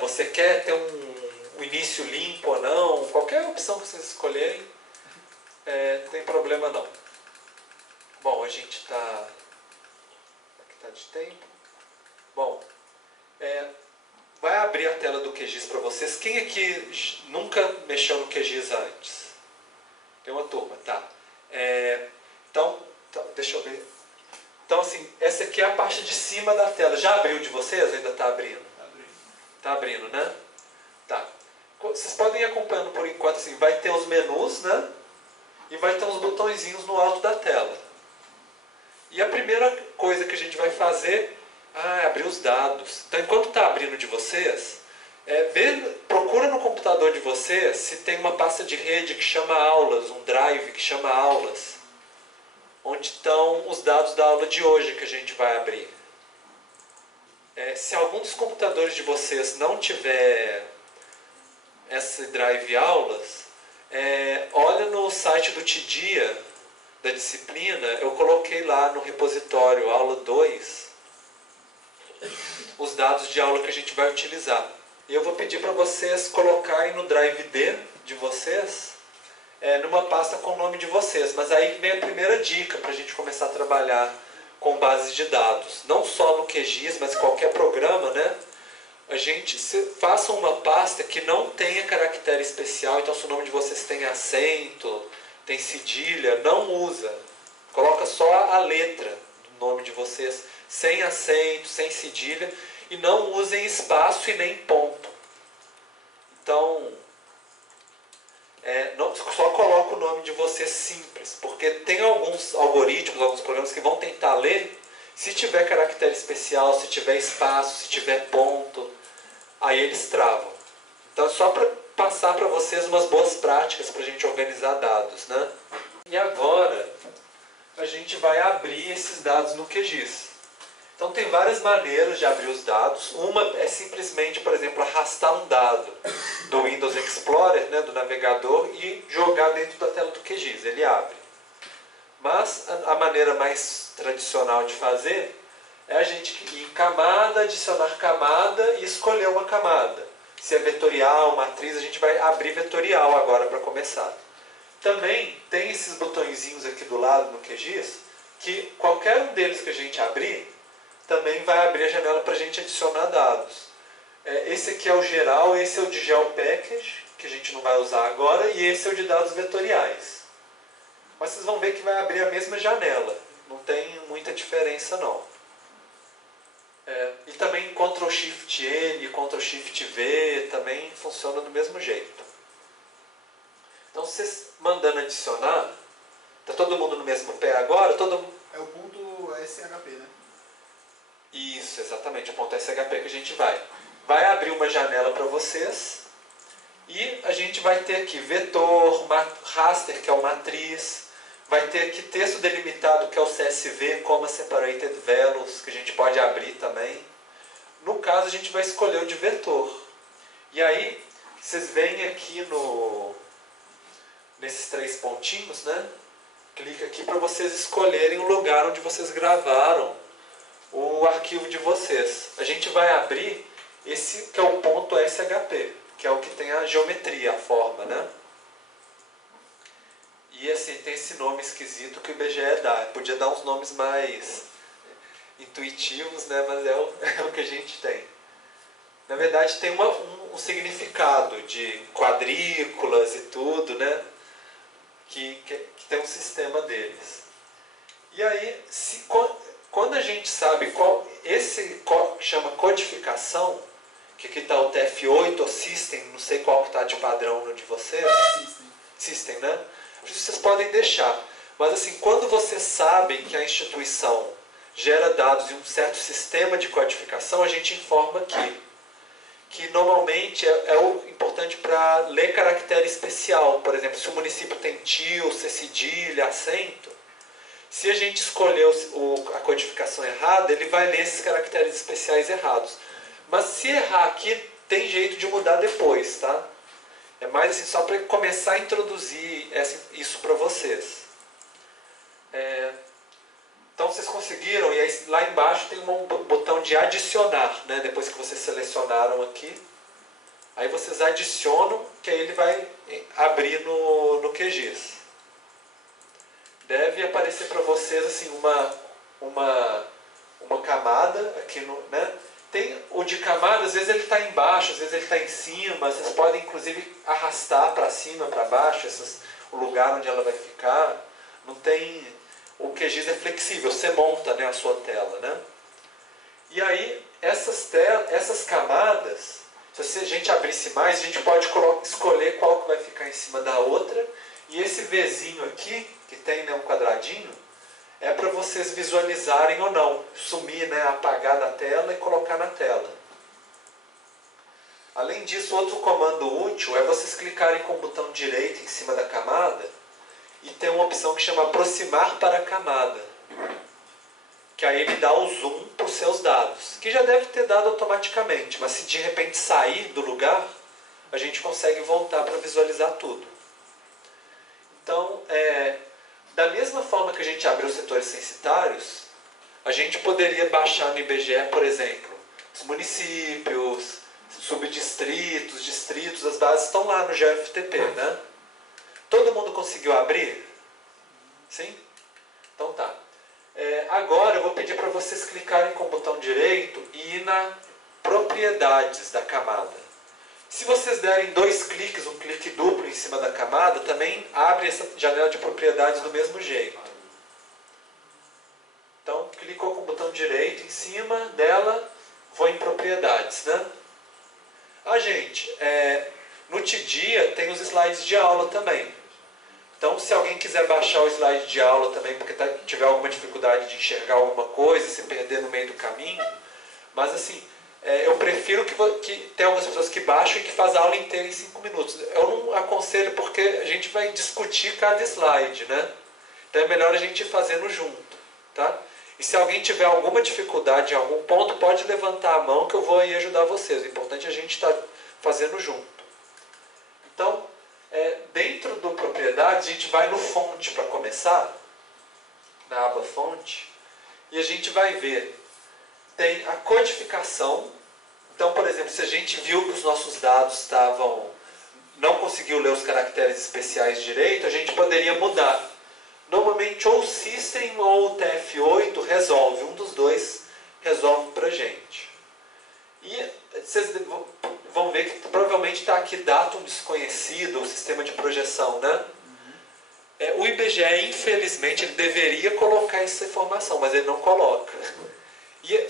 você quer ter um início limpo ou não, qualquer opção que vocês escolherem, não tem problema não. Bom, a gente está de tempo. Bom, vai abrir a tela do QGIS para vocês. Quem aqui nunca mexeu no QGIS antes? Tem uma turma, tá? Então, deixa eu ver. Então, assim, essa aqui é a parte de cima da tela. Já abriu de vocês? Ainda está abrindo? Tá abrindo. Está abrindo, né? Tá. Vocês podem ir acompanhando por enquanto, assim, vai ter os menus, né? E vai ter uns botõezinhos no alto da tela. E a primeira coisa que a gente vai fazer é abrir os dados. Então, enquanto está abrindo de vocês, procura no computador de vocês se tem uma pasta de rede que chama aulas, um drive que chama aulas, onde estão os dados da aula de hoje que a gente vai abrir. Se algum dos computadores de vocês não tiver esse drive aulas, olha no site do TDIA, da disciplina, eu coloquei lá no repositório aula 2 os dados de aula que a gente vai utilizar. E eu vou pedir para vocês colocarem no drive D de vocês, numa pasta com o nome de vocês. Mas aí vem a primeira dica para a gente começar a trabalhar com bases de dados. Não só no QGIS, mas em qualquer programa, né? A gente faça uma pasta que não tenha caractere especial. Então, se o nome de vocês tem acento, tem cedilha, não usa. Coloca só a letra do nome de vocês, sem acento, sem cedilha, e não usem espaço e nem ponto. Então, só coloca o nome de vocês simples, porque tem alguns algoritmos, alguns programas que vão tentar ler. Se tiver caractere especial, se tiver espaço, se tiver ponto, aí eles travam. Então, só para passar para vocês umas boas práticas para a gente organizar dados, né? E agora, a gente vai abrir esses dados no QGIS. Então, tem várias maneiras de abrir os dados. Uma é simplesmente, por exemplo, arrastar um dado do Windows Explorer, né, do navegador, e jogar dentro da tela do QGIS. Ele abre. Mas a maneira mais tradicional de fazer é a gente ir em camada, adicionar camada e escolher uma camada. Se é vetorial, matriz, a gente vai abrir vetorial agora para começar. Também tem esses botõezinhos aqui do lado no QGIS, que qualquer um deles que a gente abrir, também vai abrir a janela para a gente adicionar dados. Esse aqui é o geral, esse é o de GeoPackage, que a gente não vai usar agora, e esse é o de dados vetoriais. Mas vocês vão ver que vai abrir a mesma janela, não tem muita diferença não. E também Ctrl+Shift+N, Ctrl+Shift+V também funciona do mesmo jeito. Então, vocês mandando adicionar, está todo mundo no mesmo pé agora? É o ponto SHP, né? Isso, exatamente, o ponto SHP que a gente vai abrir uma janela para vocês e a gente vai ter aqui vetor, raster, que é o matriz, vai ter aqui texto delimitado, que é o CSV, Comma Separated Values, que a gente pode abrir também. No caso, a gente vai escolher o de vetor. E aí, vocês vêm aqui nesses 3 pontinhos, né? Clica aqui para vocês escolherem o lugar onde vocês gravaram o arquivo de vocês. A gente vai abrir esse que é o ponto SHP, que é o que tem a geometria, a forma, né? E assim, tem esse nome esquisito que o IBGE dá. Podia dar uns nomes mais intuitivos, né? Mas é o que a gente tem. Na verdade, tem um significado de quadrículas e tudo, né? Que tem um sistema deles. E aí, quando a gente sabe esse chama codificação, que aqui está o TF8 ou System, não sei qual que está de padrão no de vocês. System, né? Vocês podem deixar. Mas assim, quando vocês sabem que a instituição gera dados em um certo sistema de codificação, a gente informa aqui. Que normalmente é o importante para ler caractere especial. Por exemplo, se o município tem tio, C cedilha, acento, se a gente escolher a codificação errada, ele vai ler esses caracteres especiais errados. Mas se errar aqui, tem jeito de mudar depois, tá? É mais assim, só para começar a introduzir isso para vocês. Então vocês conseguiram, e aí, lá embaixo tem um botão de adicionar, né? Depois que vocês selecionaram aqui. Aí vocês adicionam, que aí ele vai abrir no QGIS. Deve aparecer para vocês assim, uma camada aqui né? Tem o de camada, às vezes ele está embaixo, às vezes ele está em cima. Vocês podem inclusive arrastar para cima, para baixo, o lugar onde ela vai ficar. Não tem... O QGIS é flexível, você monta, né, a sua tela, né? E aí, essas camadas, se a gente abrisse mais, a gente pode escolher qual que vai ficar em cima da outra. E esse Vzinho aqui, que tem, né, um quadradinho, é para vocês visualizarem ou não. Sumir, né, apagar da tela e colocar na tela. Além disso, outro comando útil é vocês clicarem com o botão direito em cima da camada e tem uma opção que chama aproximar para a camada. Que aí ele dá o zoom para os seus dados. Que já deve ter dado automaticamente, mas se de repente sair do lugar, a gente consegue voltar para visualizar tudo. Então, da mesma forma que a gente abriu os setores censitários, a gente poderia baixar no IBGE, por exemplo, os municípios, subdistritos, distritos, as bases estão lá no GeoFTP, né? Todo mundo conseguiu abrir? Sim? Então tá. Agora eu vou pedir para vocês clicarem com o botão direito e ir na propriedades da camada. Se vocês derem 2 cliques, um clique duplo em cima da camada, também abre essa janela de propriedades do mesmo jeito. Então, clicou com o botão direito em cima dela, vou em propriedades, né? Gente, no TDIA tem os slides de aula também. Então, se alguém quiser baixar o slide de aula também, porque tiver alguma dificuldade de enxergar alguma coisa, se perder no meio do caminho, mas assim, eu prefiro que tem algumas pessoas que baixam e que fazem a aula inteira em 5 minutos. Eu não aconselho porque a gente vai discutir cada slide, né? Então é melhor a gente ir fazendo junto, tá? E se alguém tiver alguma dificuldade em algum ponto, pode levantar a mão que eu vou aí ajudar vocês. O importante é a gente estar fazendo junto. Então, dentro do propriedade, a gente vai no fonte para começar, na aba fonte, e a gente vai ver, tem a codificação. Então, por exemplo, se a gente viu que os nossos dados não conseguiu ler os caracteres especiais direito, a gente poderia mudar. Normalmente ou o System ou o TF8 resolve, um dos dois resolve para a gente. E vocês vão ver que provavelmente está aqui datum desconhecido, o sistema de projeção, né? O IBGE, infelizmente, ele deveria colocar essa informação, mas ele não coloca.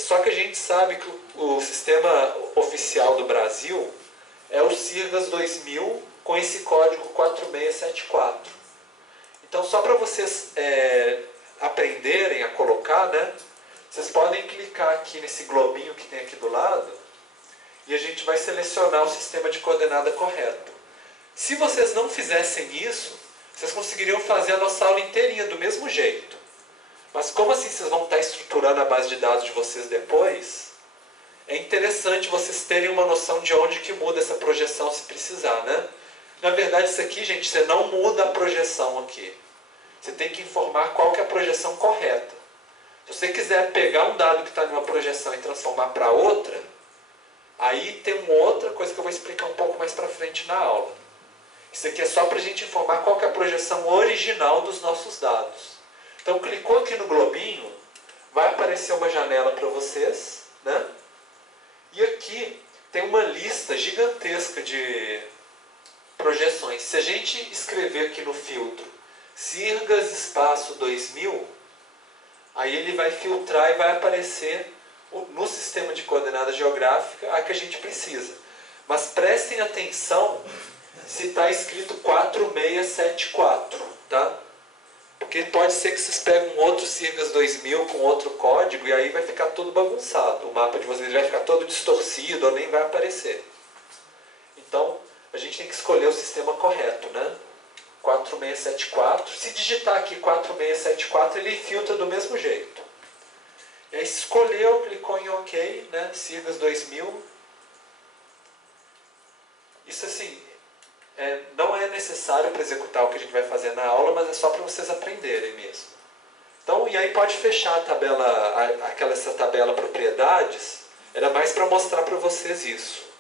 Só que a gente sabe que o sistema oficial do Brasil é o CIRGAS 2000 com esse código 4674. Então, só para vocês aprenderem a colocar, né? Vocês podem clicar aqui nesse globinho que tem aqui do lado e a gente vai selecionar o sistema de coordenada correto. Se vocês não fizessem isso, vocês conseguiriam fazer a nossa aula inteirinha do mesmo jeito. Mas como assim vocês vão estar estruturando a base de dados de vocês depois, é interessante vocês terem uma noção de onde que muda essa projeção se precisar, né? Na verdade, isso aqui, gente, você não muda a projeção aqui. Você tem que informar qual que é a projeção correta. Se você quiser pegar um dado que está numa projeção e transformar para outra, aí tem uma outra coisa que eu vou explicar um pouco mais para frente na aula. Isso aqui é só para a gente informar qual que é a projeção original dos nossos dados. Então, clicou aqui no globinho, vai aparecer uma janela para vocês, né? E aqui tem uma lista gigantesca de projeções. Se a gente escrever aqui no filtro Sirgas espaço 2000, aí ele vai filtrar e vai aparecer no sistema de coordenada geográfica a que a gente precisa. Mas prestem atenção se está escrito 4674, tá? Porque pode ser que vocês peguem um outro Sirgas 2000 com outro código e aí vai ficar tudo bagunçado. O mapa de vocês vai ficar todo distorcido ou nem vai aparecer. Então, a gente tem que escolher o sistema correto, né? 4674. Se digitar aqui 4674, ele filtra do mesmo jeito. E aí escolheu, clicou em OK, né? Sirgas 2000. Isso assim, não é necessário para executar o que a gente vai fazer na aula, mas é só para vocês aprenderem mesmo. Então, e aí pode fechar a tabela, essa tabela propriedades, era mais para mostrar para vocês isso.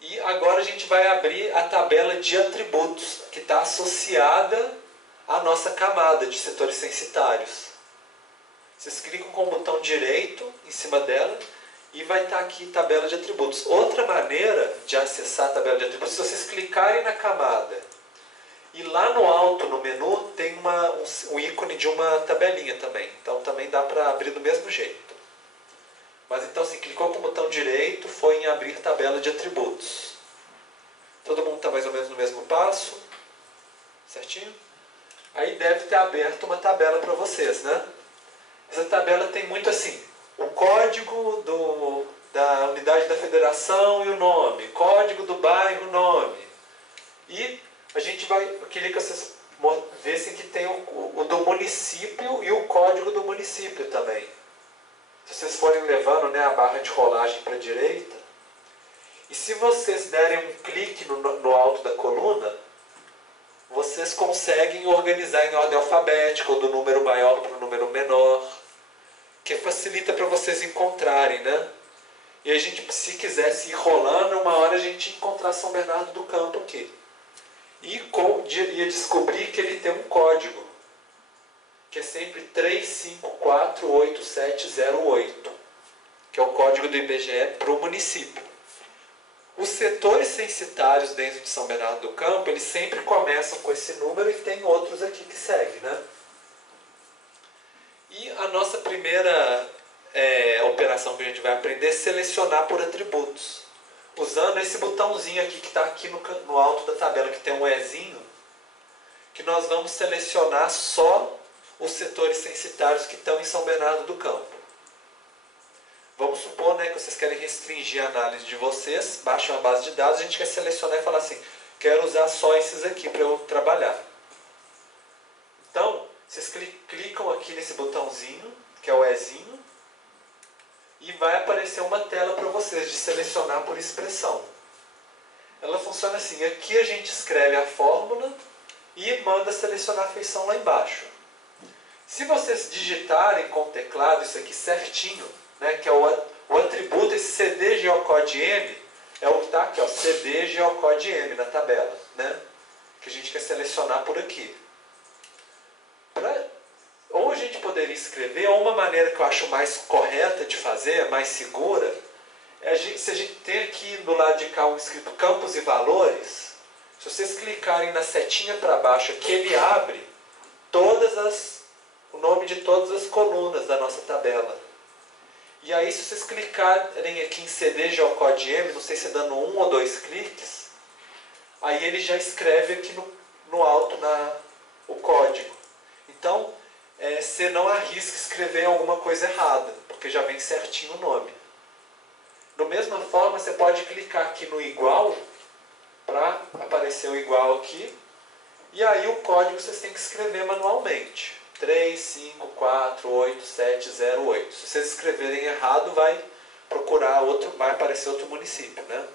E agora a gente vai abrir a tabela de atributos, que está associada à nossa camada de setores censitários. Vocês clicam com o botão direito em cima dela e vai estar aqui tabela de atributos. Outra maneira de acessar a tabela de atributos, se vocês clicarem na camada e lá no alto, no menu, tem um ícone de uma tabelinha também. Então também dá para abrir do mesmo jeito. Mas então, se clicou com o botão direito, foi em abrir tabela de atributos. Todo mundo está mais ou menos no mesmo passo? Certinho? Aí deve ter aberto uma tabela para vocês, né? Essa tabela tem muito assim, o código da unidade da federação e o nome, código do bairro, nome. E a gente vai, eu queria que vocês vissem que tem o do município e o código do município também. Se vocês forem levando, né, a barra de rolagem para a direita, e se vocês derem um clique no alto da coluna, vocês conseguem organizar em ordem alfabética, ou do número maior para o número menor, que facilita para vocês encontrarem, né? E a gente, se quisesse ir rolando, uma hora a gente ia encontrar São Bernardo do Campo aqui. E ia descobrir que ele tem um código, que é sempre 3548708, que é o código do IBGE para o município. Os setores censitários dentro de São Bernardo do Campo, eles sempre começam com esse número e tem outros aqui que seguem, né? E a nossa primeira operação que a gente vai aprender é selecionar por atributos. Usando esse botãozinho aqui que está aqui no alto da tabela, que tem um Ezinho, que nós vamos selecionar só os setores censitários que estão em São Bernardo do Campo. Vamos supor, né, que vocês querem restringir a análise de vocês, baixam a base de dados, a gente quer selecionar e falar assim, quero usar só esses aqui para eu trabalhar. Então, vocês clicam aqui nesse botãozinho, que é o Ezinho, e vai aparecer uma tela para vocês de selecionar por expressão. Ela funciona assim, aqui a gente escreve a fórmula e manda selecionar a feição lá embaixo. Se vocês digitarem com o teclado isso aqui certinho, né, que é o atributo, esse cdgeocode-m, é o que está aqui, ó, cdgeocode-m na tabela, né, que a gente quer selecionar por aqui. Ou a gente poderia escrever, ou uma maneira que eu acho mais correta de fazer, mais segura, se a gente tem aqui do lado de cá um escrito campos e valores, se vocês clicarem na setinha para baixo aqui, ele abre o nome de todas as colunas da nossa tabela. E aí, se vocês clicarem aqui em cdgeocode-m, não sei se dando 1 ou 2 cliques, aí ele já escreve aqui no alto o código. Então, você não arrisca escrever alguma coisa errada, porque já vem certinho o nome. Da mesma forma, você pode clicar aqui no igual, para aparecer o igual aqui, e aí o código vocês têm que escrever manualmente. 3548708. Se vocês escreverem errado, vai aparecer outro município, né?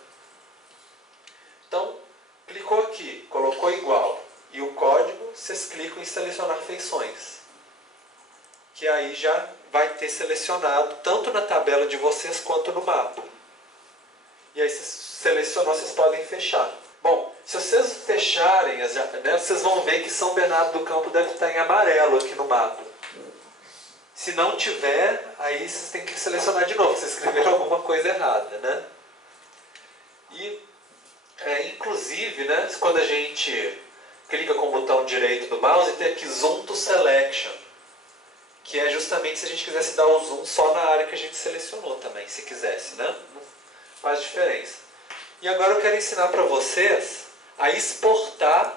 Então, Clicou aqui, colocou igual. E o código, vocês clicam em selecionar feições. Que aí já vai ter selecionado tanto na tabela de vocês quanto no mapa. E aí, selecionou, vocês podem fechar. Bom, se vocês fecharem, né, vocês vão ver que São Bernardo do Campo deve estar em amarelo aqui no mapa. Se não tiver, aí vocês têm que selecionar de novo, vocês escreveram alguma coisa errada, né? E, inclusive, né, quando a gente clica com o botão direito do mouse, tem aqui Zoom to Selection, que é justamente se a gente quisesse dar o zoom só na área que a gente selecionou também, se quisesse, né? Não faz diferença. E agora eu quero ensinar para vocês a exportar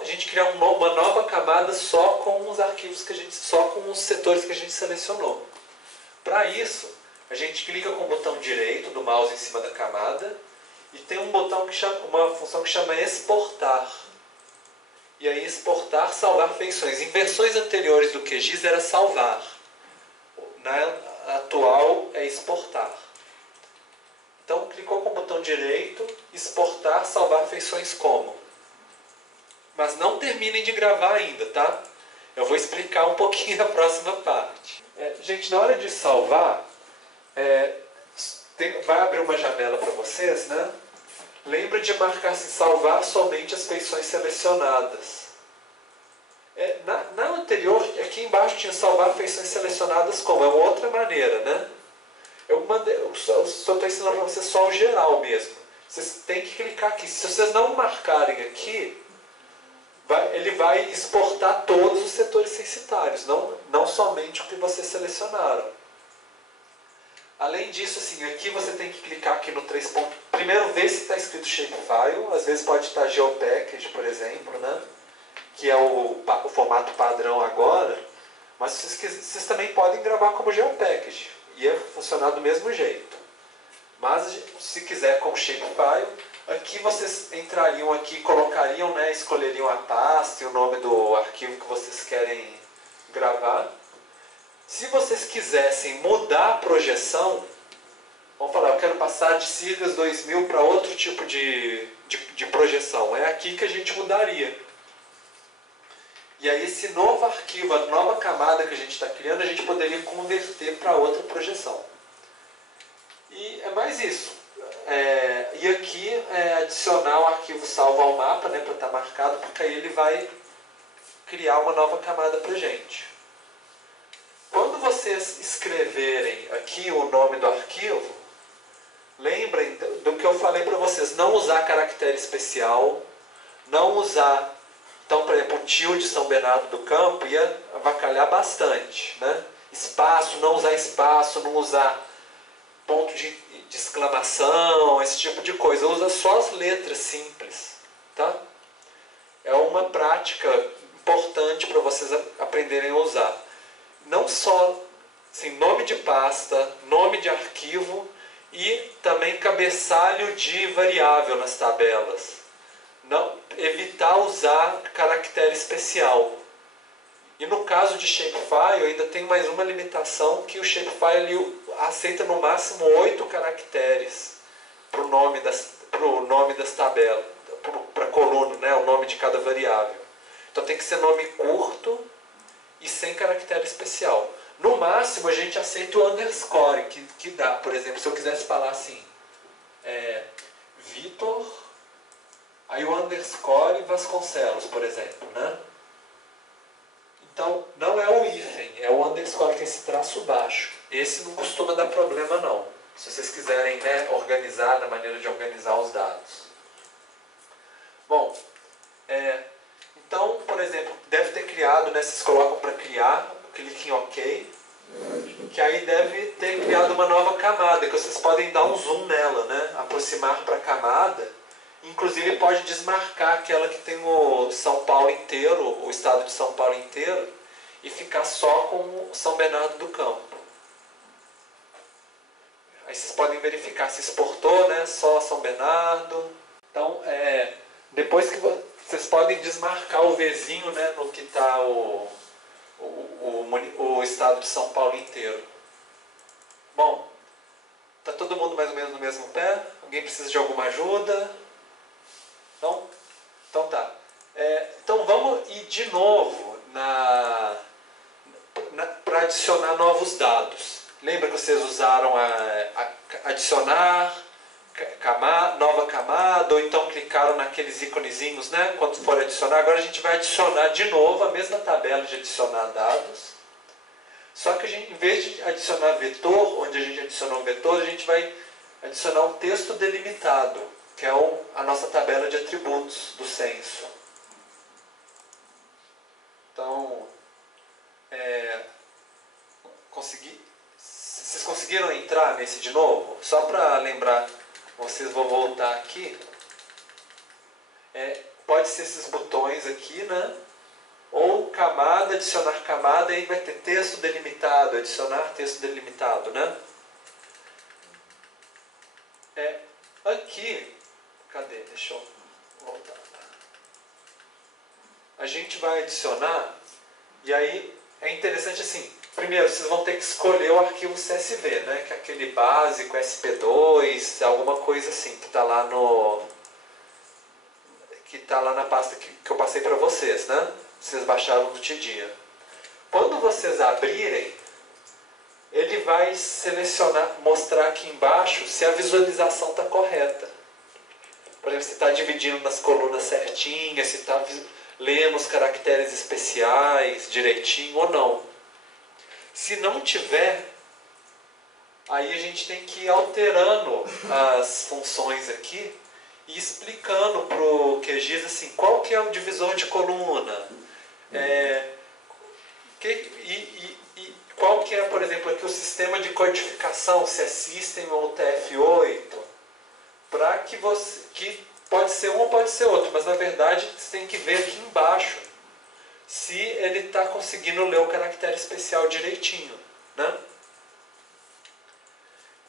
a gente criar uma nova camada só com os arquivos só com os setores que a gente selecionou. Para isso, a gente clica com o botão direito do mouse em cima da camada e tem uma função que chama exportar. E aí exportar, salvar feições. Em versões anteriores do QGIS era salvar. Na atual é exportar. Então clicou com o botão direito, exportar, salvar feições como. Mas não terminem de gravar ainda, tá? Eu vou explicar um pouquinho na próxima parte. Gente, na hora de salvar, vai abrir uma janela para vocês, né? Lembra de marcar assim, salvar somente as feições selecionadas. Na anterior, aqui embaixo tinha salvar feições selecionadas como? É uma outra maneira, né? Eu só estou ensinando para vocês só o geral mesmo. Vocês têm que clicar aqui. Se vocês não marcarem aqui, ele vai exportar todos os setores censitários, não somente o que vocês selecionaram. Além disso, assim, aqui você tem que clicar aqui no 3 pontos. Primeiro, ver se está escrito Shapefile. Às vezes pode estar GeoPackage, por exemplo, né? Que é o formato padrão agora. Mas vocês também podem gravar como GeoPackage. Ia funcionar do mesmo jeito. Mas, se quiser como Shapefile, aqui vocês entrariam aqui, colocariam, né, escolheriam a pasta e o nome do arquivo que vocês querem gravar. Se vocês quisessem mudar a projeção, vamos falar, eu quero passar de Sigas 2000 para outro tipo de projeção. É aqui que a gente mudaria. E aí esse novo arquivo, a nova camada que a gente está criando, a gente poderia converter para outra projeção. E é mais isso. E aqui adicionar o arquivo salvo ao mapa, né, para estar marcado, porque aí ele vai criar uma nova camada para a gente. Quando vocês escreverem aqui o nome do arquivo, lembrem do que eu falei para vocês, não usar caractere especial, não usar, então, por exemplo, o tio de São Bernardo do Campo ia avacalhar bastante, né? Espaço, não usar ponto de exclamação, esse tipo de coisa. Usa só as letras simples, tá? É uma prática importante para vocês aprenderem a usar. Não só assim, nome de pasta, nome de arquivo e também cabeçalho de variável nas tabelas. Evitar usar caractere especial. E no caso de Shapefile, ainda tem mais uma limitação, que o Shapefile aceita no máximo 8 caracteres para o nome das tabelas, para a coluna, né, o nome de cada variável. Então tem que ser nome curto e sem caractere especial. No máximo a gente aceita o underscore, que dá, por exemplo, se eu quisesse falar assim, Vitor, aí o underscore Vasconcelos, por exemplo, né? Então, não é o hífen, é o underscore, tem esse traço baixo. Esse não costuma dar problema, não. Se vocês quiserem, né, organizar, da maneira de organizar os dados. Bom, então, por exemplo, deve ter criado, né, vocês colocam para criar, clique em OK, que aí deve ter criado uma nova camada, que vocês podem dar um zoom nela, né, aproximar para a camada. Inclusive pode desmarcar aquela que tem o São Paulo inteiro, o estado de São Paulo inteiro, e ficar só com o São Bernardo do Campo. Aí vocês podem verificar se exportou, né, só São Bernardo. Então, depois que vocês podem desmarcar o Vzinho, né, no que está o estado de São Paulo inteiro. Bom, está todo mundo mais ou menos no mesmo pé? Alguém precisa de alguma ajuda? Então tá. Então vamos ir de novo para adicionar novos dados. Lembra que vocês usaram adicionar, nova camada, ou então clicaram naqueles íconezinhos, né? Quando for adicionar. Agora a gente vai adicionar de novo a mesma tabela de adicionar dados. Só que em vez de adicionar vetor, onde a gente adicionou um vetor, a gente vai adicionar um texto delimitado, que é a nossa tabela de atributos do censo. Então, vocês conseguiram entrar nesse de novo? Só para lembrar, vocês vão voltar aqui. Pode ser esses botões aqui, né? Ou camada, adicionar camada, aí vai ter texto delimitado, adicionar texto delimitado, né? Aqui, cadê? Deixa eu voltar. A gente vai adicionar, e aí é interessante assim, primeiro vocês vão ter que escolher o arquivo CSV, né? Que é aquele básico, SP2, alguma coisa assim, que está lá na pasta que eu passei para vocês, né? Vocês baixaram no Tidia. Quando vocês abrirem, ele vai mostrar aqui embaixo se a visualização está correta. Por exemplo, se está dividindo nas colunas certinhas, se está lendo os caracteres especiais direitinho ou não. Se não tiver, aí a gente tem que ir alterando as funções aqui e explicando para o QGIS assim, qual que é o divisor de coluna, qual que é, por exemplo, aqui o sistema de codificação, se é System ou TF8, para que pode ser um ou pode ser outro, mas na verdade você tem que ver aqui embaixo se ele está conseguindo ler o caractere especial direitinho, né?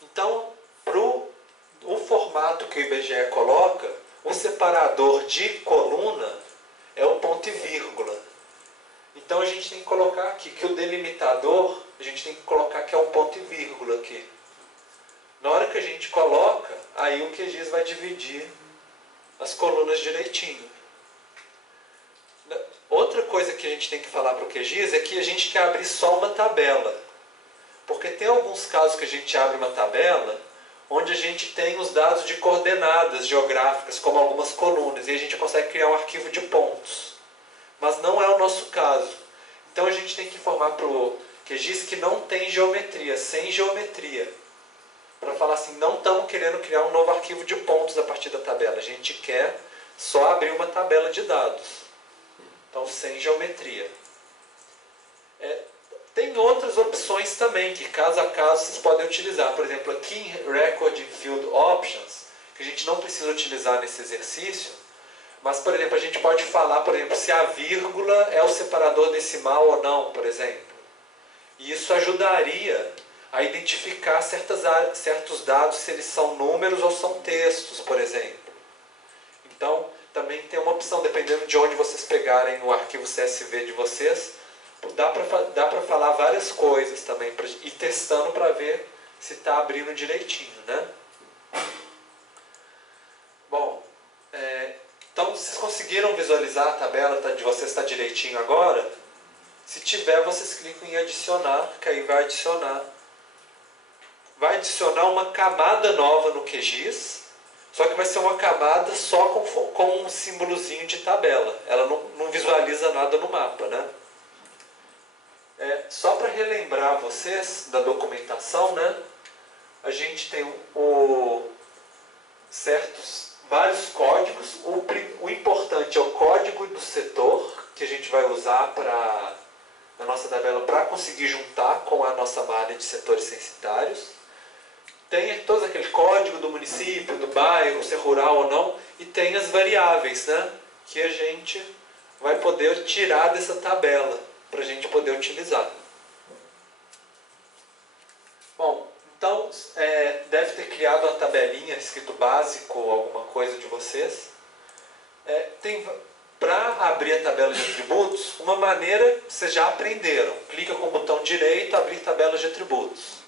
Então, o formato que o IBGE coloca, o separador de coluna é o ponto e vírgula. Então a gente tem que colocar aqui que o delimitador, a gente tem que colocar que é o ponto e vírgula aqui. Na hora que a gente coloca, aí o QGIS vai dividir as colunas direitinho. Outra coisa que a gente tem que falar para o QGIS é que a gente quer abrir só uma tabela. Porque tem alguns casos que a gente abre uma tabela onde a gente tem os dados de coordenadas geográficas, como algumas colunas, e a gente consegue criar um arquivo de pontos. Mas não é o nosso caso. Então a gente tem que informar para o QGIS que não tem geometria, sem geometria. Para falar assim, não estamos querendo criar um novo arquivo de pontos a partir da tabela. A gente quer só abrir uma tabela de dados. Então, sem geometria. Tem outras opções também, que caso a caso vocês podem utilizar. Por exemplo, aqui em Record Field Options, que a gente não precisa utilizar nesse exercício, mas, por exemplo, a gente pode falar, por exemplo, se a vírgula é o separador decimal ou não, por exemplo. E isso ajudaria a identificar certos dados, se eles são números ou são textos, por exemplo. Então, também tem uma opção, dependendo de onde vocês pegarem o arquivo CSV de vocês, dá para falar várias coisas também, para ir testando para ver se está abrindo direitinho, né? Bom, então vocês conseguiram visualizar a tabela de vocês está direitinho agora? Se tiver, vocês clicam em adicionar, que aí vai adicionar uma camada nova no QGIS, só que vai ser uma camada só com um símbolozinho de tabela. Ela não visualiza nada no mapa, né? Só para relembrar vocês da documentação, né? A gente tem vários códigos. O importante é o código do setor, que a gente vai usar na nossa tabela para conseguir juntar com a nossa malha de setores censitários. Tem todo aquele código do município, do bairro, se é rural ou não, e tem as variáveis, né? Que a gente vai poder tirar dessa tabela para a gente poder utilizar. Bom, então deve ter criado uma tabelinha escrito básico ou alguma coisa de vocês. Para abrir a tabela de atributos, uma maneira vocês já aprenderam. Clica com o botão direito, abrir tabela de atributos.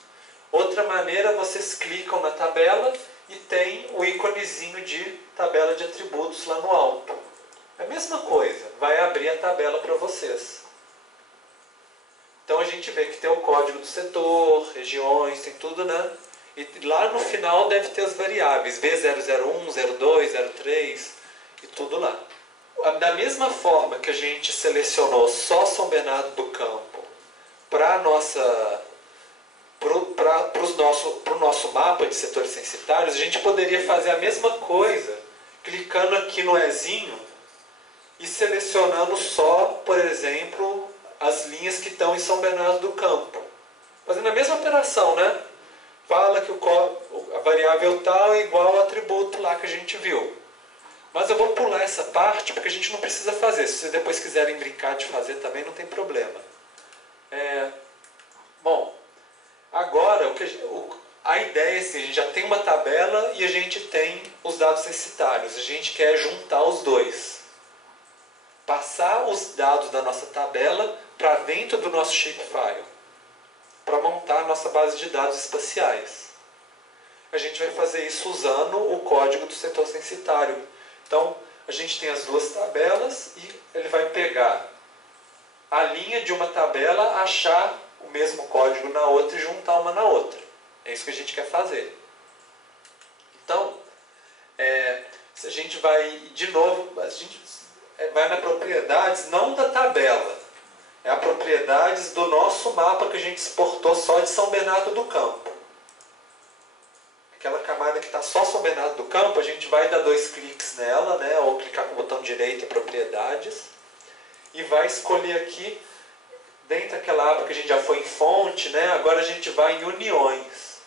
Outra maneira, vocês clicam na tabela e e tem o íconezinho de tabela de atributos lá no alto. É a mesma coisa, vai abrir a tabela para vocês. Então a gente vê que tem o código do setor, regiões, tem tudo, né? E lá no final deve ter as variáveis, V001, 02, 03 e tudo lá. Da mesma forma que a gente selecionou só São Bernardo do Campo para o nosso mapa de setores censitários, a gente poderia fazer a mesma coisa, clicando aqui no Ezinho e selecionando só, por exemplo, as linhas que estão em São Bernardo do Campo. Fazendo a mesma operação, né? Fala que a variável tal é igual ao atributo lá que a gente viu. Mas eu vou pular essa parte porque a gente não precisa fazer. Se vocês depois quiserem brincar de fazer também, não tem problema. Bom, agora a ideia é assim, a gente já tem uma tabela e a gente tem os dados censitários. A gente quer juntar os dois. Passar os dados da nossa tabela para dentro do nosso shapefile, para montar a nossa base de dados espaciais. A gente vai fazer isso usando o código do setor censitário. Então, a gente tem as duas tabelas e ele vai pegar a linha de uma tabela, achar o mesmo código na outra e juntar uma na outra. É isso que a gente quer fazer. Então, se a gente vai, de novo, a gente vai na propriedades, não da tabela. É a propriedades do nosso mapa que a gente exportou só de São Bernardo do Campo. Aquela camada que está só São Bernardo do Campo, a gente vai dar 2 cliques nela, né, ou clicar com o botão direito em propriedades, e vai escolher aqui, dentro daquela aba que a gente já foi em fonte, né, agora a gente vai em uniões.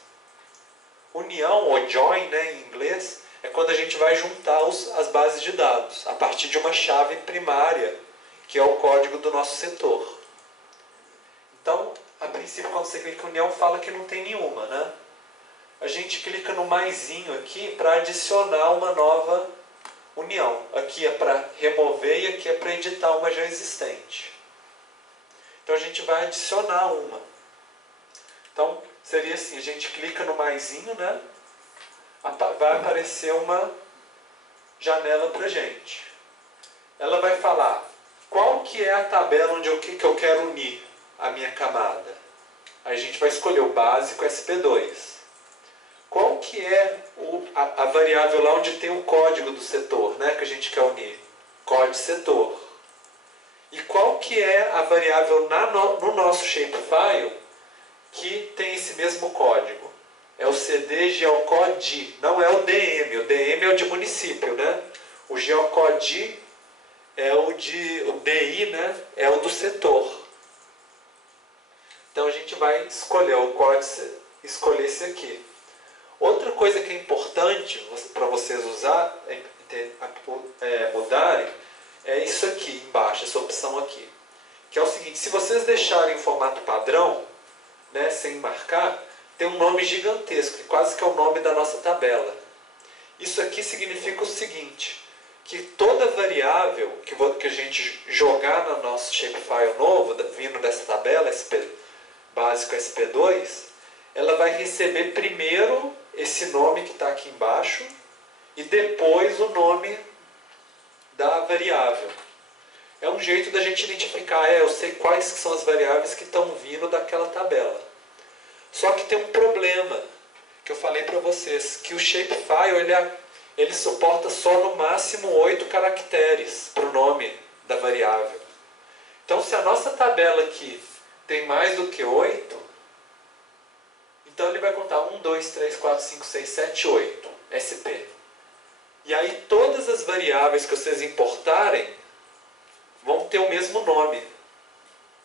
União, ou join, né, em inglês, é quando a gente vai juntar as bases de dados, a partir de uma chave primária, que é o código do nosso setor. Então, a princípio, quando você clica em união, fala que não tem nenhuma, né? A gente clica no maisinho aqui para adicionar uma nova união. Aqui é para remover e aqui é para editar uma já existente. Então a gente vai adicionar uma. Então seria assim, a gente clica no maisinho, né? Vai aparecer uma janela para a gente. Ela vai falar qual que é a tabela onde que eu quero unir a minha camada. Aí a gente vai escolher o básico SP2. Qual que é a variável lá onde tem o código do setor, né, que a gente quer unir? Código setor. E qual que é a variável no nosso shapefile que tem esse mesmo código? É o CD geocode, não é o DM. O DM é o de município, né? O geocode é o DI, né? É o do setor. Então a gente vai escolher o código, escolher esse aqui. Outra coisa que é importante para vocês mudarem, é isso aqui embaixo, essa opção aqui. Que é o seguinte, se vocês deixarem em formato padrão, né, sem marcar, tem um nome gigantesco, que quase que é o nome da nossa tabela. Isso aqui significa o seguinte, que toda variável que a gente jogar no nosso shapefile novo, vindo dessa tabela, básico SP2, ela vai receber primeiro esse nome que está aqui embaixo e depois o nome da variável. É um jeito da gente identificar, eu sei quais são as variáveis que estão vindo daquela tabela. Só que tem um problema, que eu falei para vocês, que o shapefile ele suporta só no máximo 8 caracteres para o nome da variável. Então se a nossa tabela aqui tem mais do que 8, então ele vai contar 1, 2, 3, 4, 5, 6, 7, 8, SP. E aí todas as variáveis que vocês importarem vão ter o mesmo nome.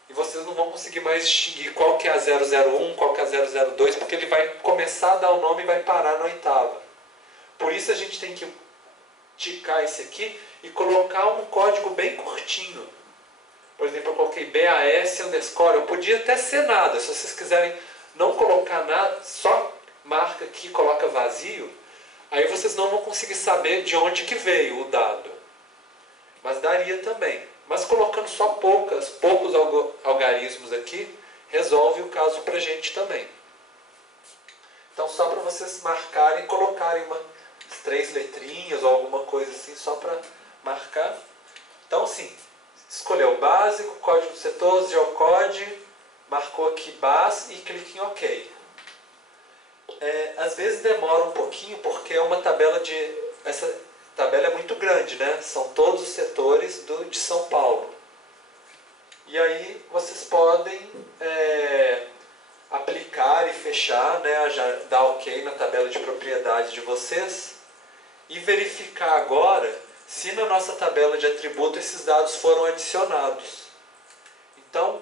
E vocês não vão conseguir mais distinguir qual que é a 001, qual que é a 002, porque ele vai começar a dar o nome e vai parar na oitava. Por isso a gente tem que ticar esse aqui e colocar um código bem curtinho. Por exemplo, eu coloquei BAS underscore, eu podia até ser nada, se vocês quiserem não colocar nada, só marca aqui, coloca vazio, aí vocês não vão conseguir saber de onde que veio o dado. Mas daria também. Mas colocando só poucos algarismos aqui, resolve o caso para a gente também. Então só para vocês marcarem e colocarem umas 3 letrinhas ou alguma coisa assim, só para marcar. Então assim, escolheu o básico, código do setor, geocode, marcou aqui base e clique em OK. Às vezes demora um pouquinho porque é uma tabela essa tabela é muito grande, né? São todos os setores de São Paulo. E aí vocês podem aplicar e fechar, né? Já dar OK na tabela de propriedade de vocês e verificar agora se na nossa tabela de atributo esses dados foram adicionados. Então,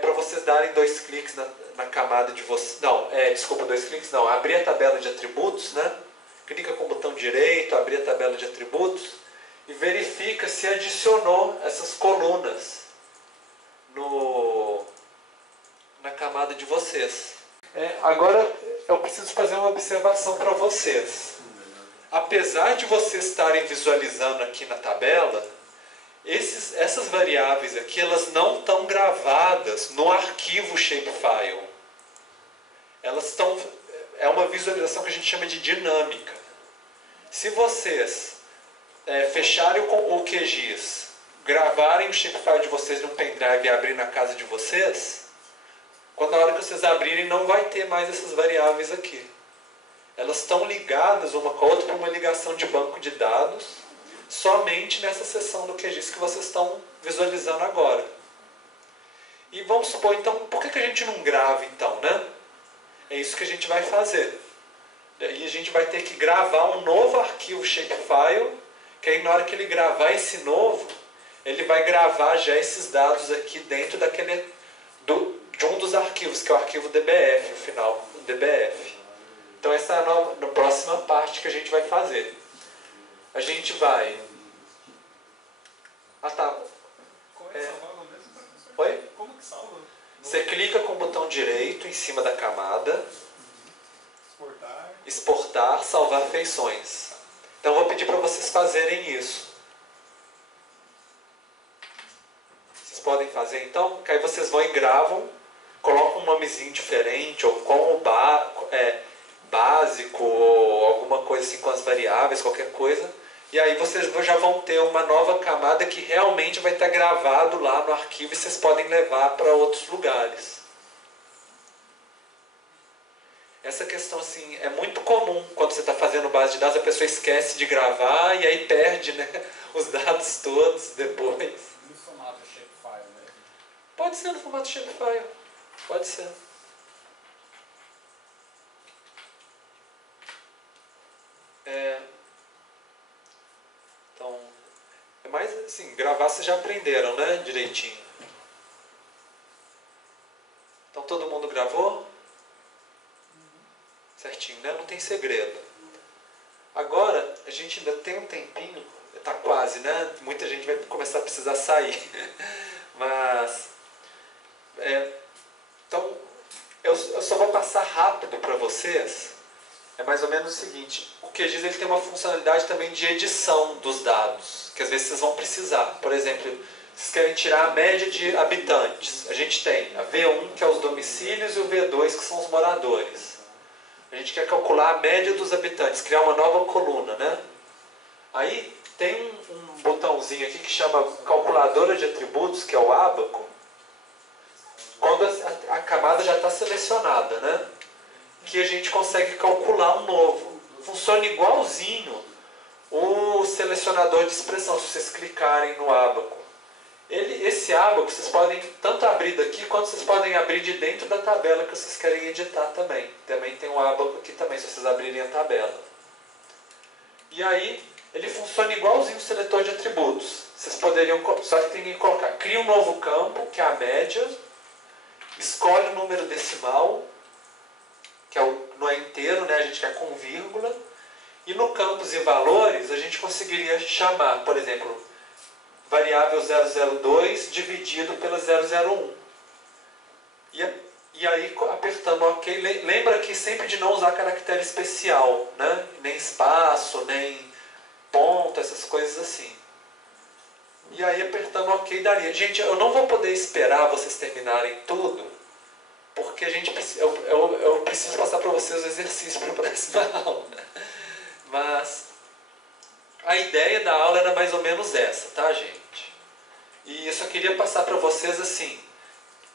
para vocês darem 2 cliques na camada de vocês. Não, desculpa, 2 cliques não. Abrir a tabela de atributos, né? Clica com o botão direito, abrir a tabela de atributos e verifica se adicionou essas colunas na camada de vocês. Agora eu preciso fazer uma observação para vocês. Apesar de vocês estarem visualizando aqui na tabela, essas variáveis aqui elas não estão gravadas no arquivo shapefile. Elas estão... É uma visualização que a gente chama de dinâmica. Se vocês fecharem o QGIS, gravarem o shapefile de vocês num pendrive e abrir na casa de vocês, quando a hora que vocês abrirem não vai ter mais essas variáveis aqui. Elas estão ligadas uma com a outra por uma ligação de banco de dados, somente nessa seção do QGIS que vocês estão visualizando agora. E vamos supor, então, por que a gente não grava, então, né? É isso que a gente vai fazer. E a gente vai ter que gravar um novo arquivo shapefile, que aí na hora que ele gravar esse novo, ele vai gravar já esses dados aqui dentro de um dos arquivos, que é o arquivo DBF, o final, o DBF. Então essa é a próxima parte que a gente vai fazer. A gente vai... Ah, tá. Como é que salva mesmo, professor? Oi? Como que salva? Você clica com o botão direito em cima da camada. Exportar, salvar feições. Então eu vou pedir para vocês fazerem isso. Vocês podem fazer então? Que aí vocês vão e gravam, colocam um nomezinho diferente, ou com o básico, ou alguma coisa assim com as variáveis, qualquer coisa. E aí vocês já vão ter uma nova camada que realmente vai estar gravado lá no arquivo e vocês podem levar para outros lugares. Essa questão assim, é muito comum quando você está fazendo base de dados, a pessoa esquece de gravar e aí perde, né, os dados todos depois. No formato shapefile, né? Pode ser no formato shapefile, pode ser. Então, é mais assim, gravar vocês já aprenderam, né, direitinho. Então todo mundo gravou? Certinho, né? Não tem segredo. Agora, a gente ainda tem um tempinho, está quase, né? Muita gente vai começar a precisar sair. Mas, então, eu só vou passar rápido para vocês. É mais ou menos o seguinte, o QGIS ele tem uma funcionalidade também de edição dos dados, que às vezes vocês vão precisar. Por exemplo, vocês querem tirar a média de habitantes. A gente tem a V1, que é os domicílios, e o V2, que são os moradores. A gente quer calcular a média dos habitantes, criar uma nova coluna, né? Aí tem um botãozinho aqui que chama calculadora de atributos, que é o ábaco, quando a camada já está selecionada, né? Que a gente consegue calcular um novo. Funciona igualzinho o selecionador de expressão, se vocês clicarem no ábaco. Esse ábaco vocês podem tanto abrir daqui, quanto vocês podem abrir de dentro da tabela que vocês querem editar também. Também tem um ábaco aqui também, se vocês abrirem a tabela. E aí, ele funciona igualzinho o seletor de atributos. Vocês poderiam, só que tem que colocar, cria um novo campo, que é a média, escolhe o número decimal, que não é inteiro, né? A gente quer com vírgula, e no campos e valores a gente conseguiria chamar, por exemplo, variável 002 dividido pela 001. E aí, apertando OK, lembra aqui sempre de não usar caractere especial, né? Nem espaço, nem ponto, essas coisas assim. E aí, apertando OK, daria. Gente, eu não vou poder esperar vocês terminarem tudo, porque eu preciso passar para vocês o exercício para a próxima aula. Mas a ideia da aula era mais ou menos essa, tá, gente? E eu só queria passar para vocês assim,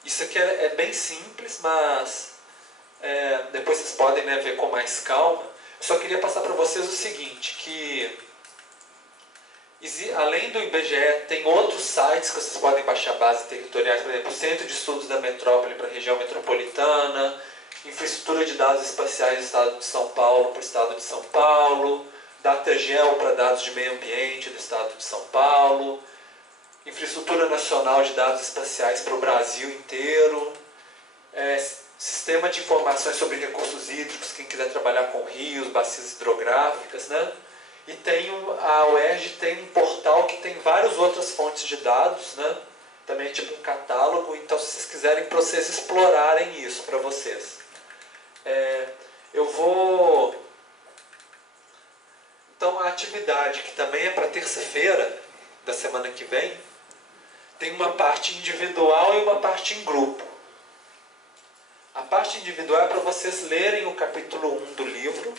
isso aqui é bem simples, mas depois vocês podem, né, ver com mais calma. Eu só queria passar para vocês o seguinte, que além do IBGE, tem outros sites que vocês podem baixar bases territoriais, por exemplo, o Centro de Estudos da Metrópole para a região metropolitana, Infraestrutura de Dados Espaciais do Estado de São Paulo para o Estado de São Paulo, DataGel para dados de meio ambiente do Estado de São Paulo, Infraestrutura Nacional de Dados Espaciais para o Brasil inteiro, Sistema de Informações sobre Recursos Hídricos, quem quiser trabalhar com rios, bacias hidrográficas, né? E a UERJ tem um portal que tem várias outras fontes de dados, né? Também é tipo um catálogo, então se vocês quiserem para vocês explorarem isso para vocês. Então a atividade, que também é para terça-feira da semana que vem, tem uma parte individual e uma parte em grupo. A parte individual é para vocês lerem o capítulo 1 do livro,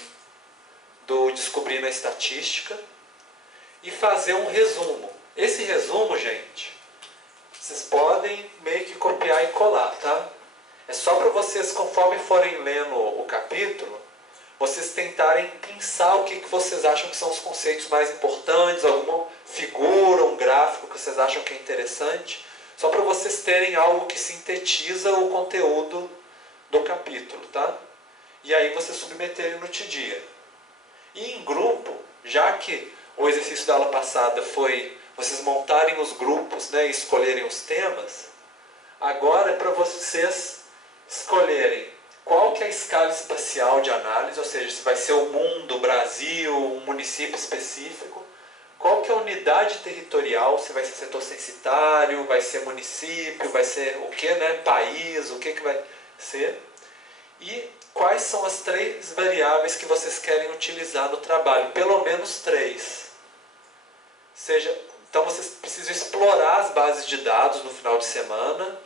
do Descobrindo a Estatística, e fazer um resumo. Esse resumo, gente, vocês podem meio que copiar e colar, tá? É só para vocês, conforme forem lendo o capítulo, vocês tentarem pensar o que vocês acham que são os conceitos mais importantes, alguma figura, um gráfico que vocês acham que é interessante, só para vocês terem algo que sintetiza o conteúdo do capítulo, tá? E aí vocês submeterem no dia. E em grupo, já que o exercício da aula passada foi vocês montarem os grupos, né, e escolherem os temas, agora é para vocês escolherem qual que é a escala espacial de análise, ou seja, se vai ser o mundo, o Brasil, um município específico, qual que é a unidade territorial, se vai ser setor censitário, vai ser município, vai ser o que, né, país, o que vai ser, e quais são as 3 variáveis que vocês querem utilizar no trabalho, pelo menos 3. Então vocês precisam explorar as bases de dados no final de semana,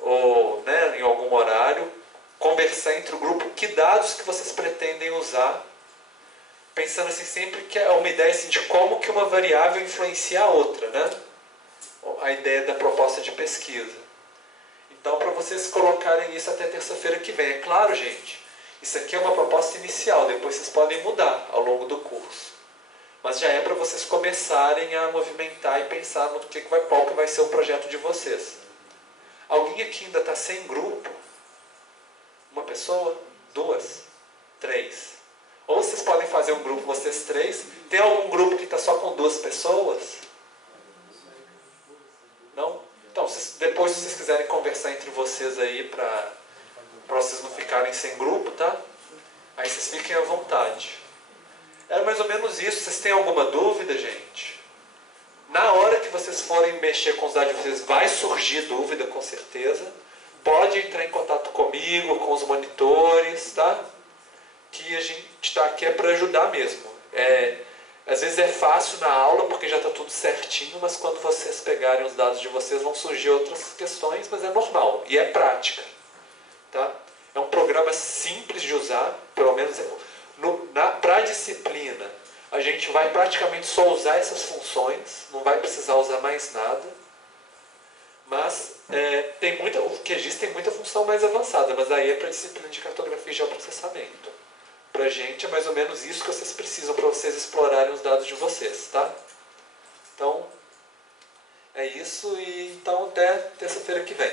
ou, né, em algum horário, conversar entre o grupo que dados que vocês pretendem usar, pensando assim sempre que é uma ideia assim, de como que uma variável influencia a outra, né? A ideia da proposta de pesquisa. Então, para vocês colocarem isso até terça-feira que vem. É claro, gente, isso aqui é uma proposta inicial, depois vocês podem mudar ao longo do curso. Mas já é para vocês começarem a movimentar e pensar no qual que vai ser o projeto de vocês. Alguém aqui ainda está sem grupo? Uma pessoa? 2? 3? Ou vocês podem fazer um grupo, vocês 3. Tem algum grupo que está só com 2 pessoas? Não? Então, depois se vocês quiserem conversar entre vocês aí para vocês não ficarem sem grupo, tá? Aí vocês fiquem à vontade. Era mais ou menos isso. Vocês têm alguma dúvida, gente? Na hora que vocês forem mexer com os dados de vocês, vai surgir dúvida, com certeza. Pode entrar em contato comigo, com os monitores, tá? Que a gente está aqui para ajudar mesmo. Às vezes é fácil na aula, porque já está tudo certinho, mas quando vocês pegarem os dados de vocês, vão surgir outras questões, mas é normal. E é prática. Tá? É um programa simples de usar, pelo menos para a disciplina. A gente vai praticamente só usar essas funções, não vai precisar usar mais nada. Mas o QGIS tem muita função mais avançada, mas aí é para a disciplina de cartografia e geoprocessamento. Para a gente é mais ou menos isso que vocês precisam para vocês explorarem os dados de vocês, tá? Então, é isso, e então até terça-feira que vem.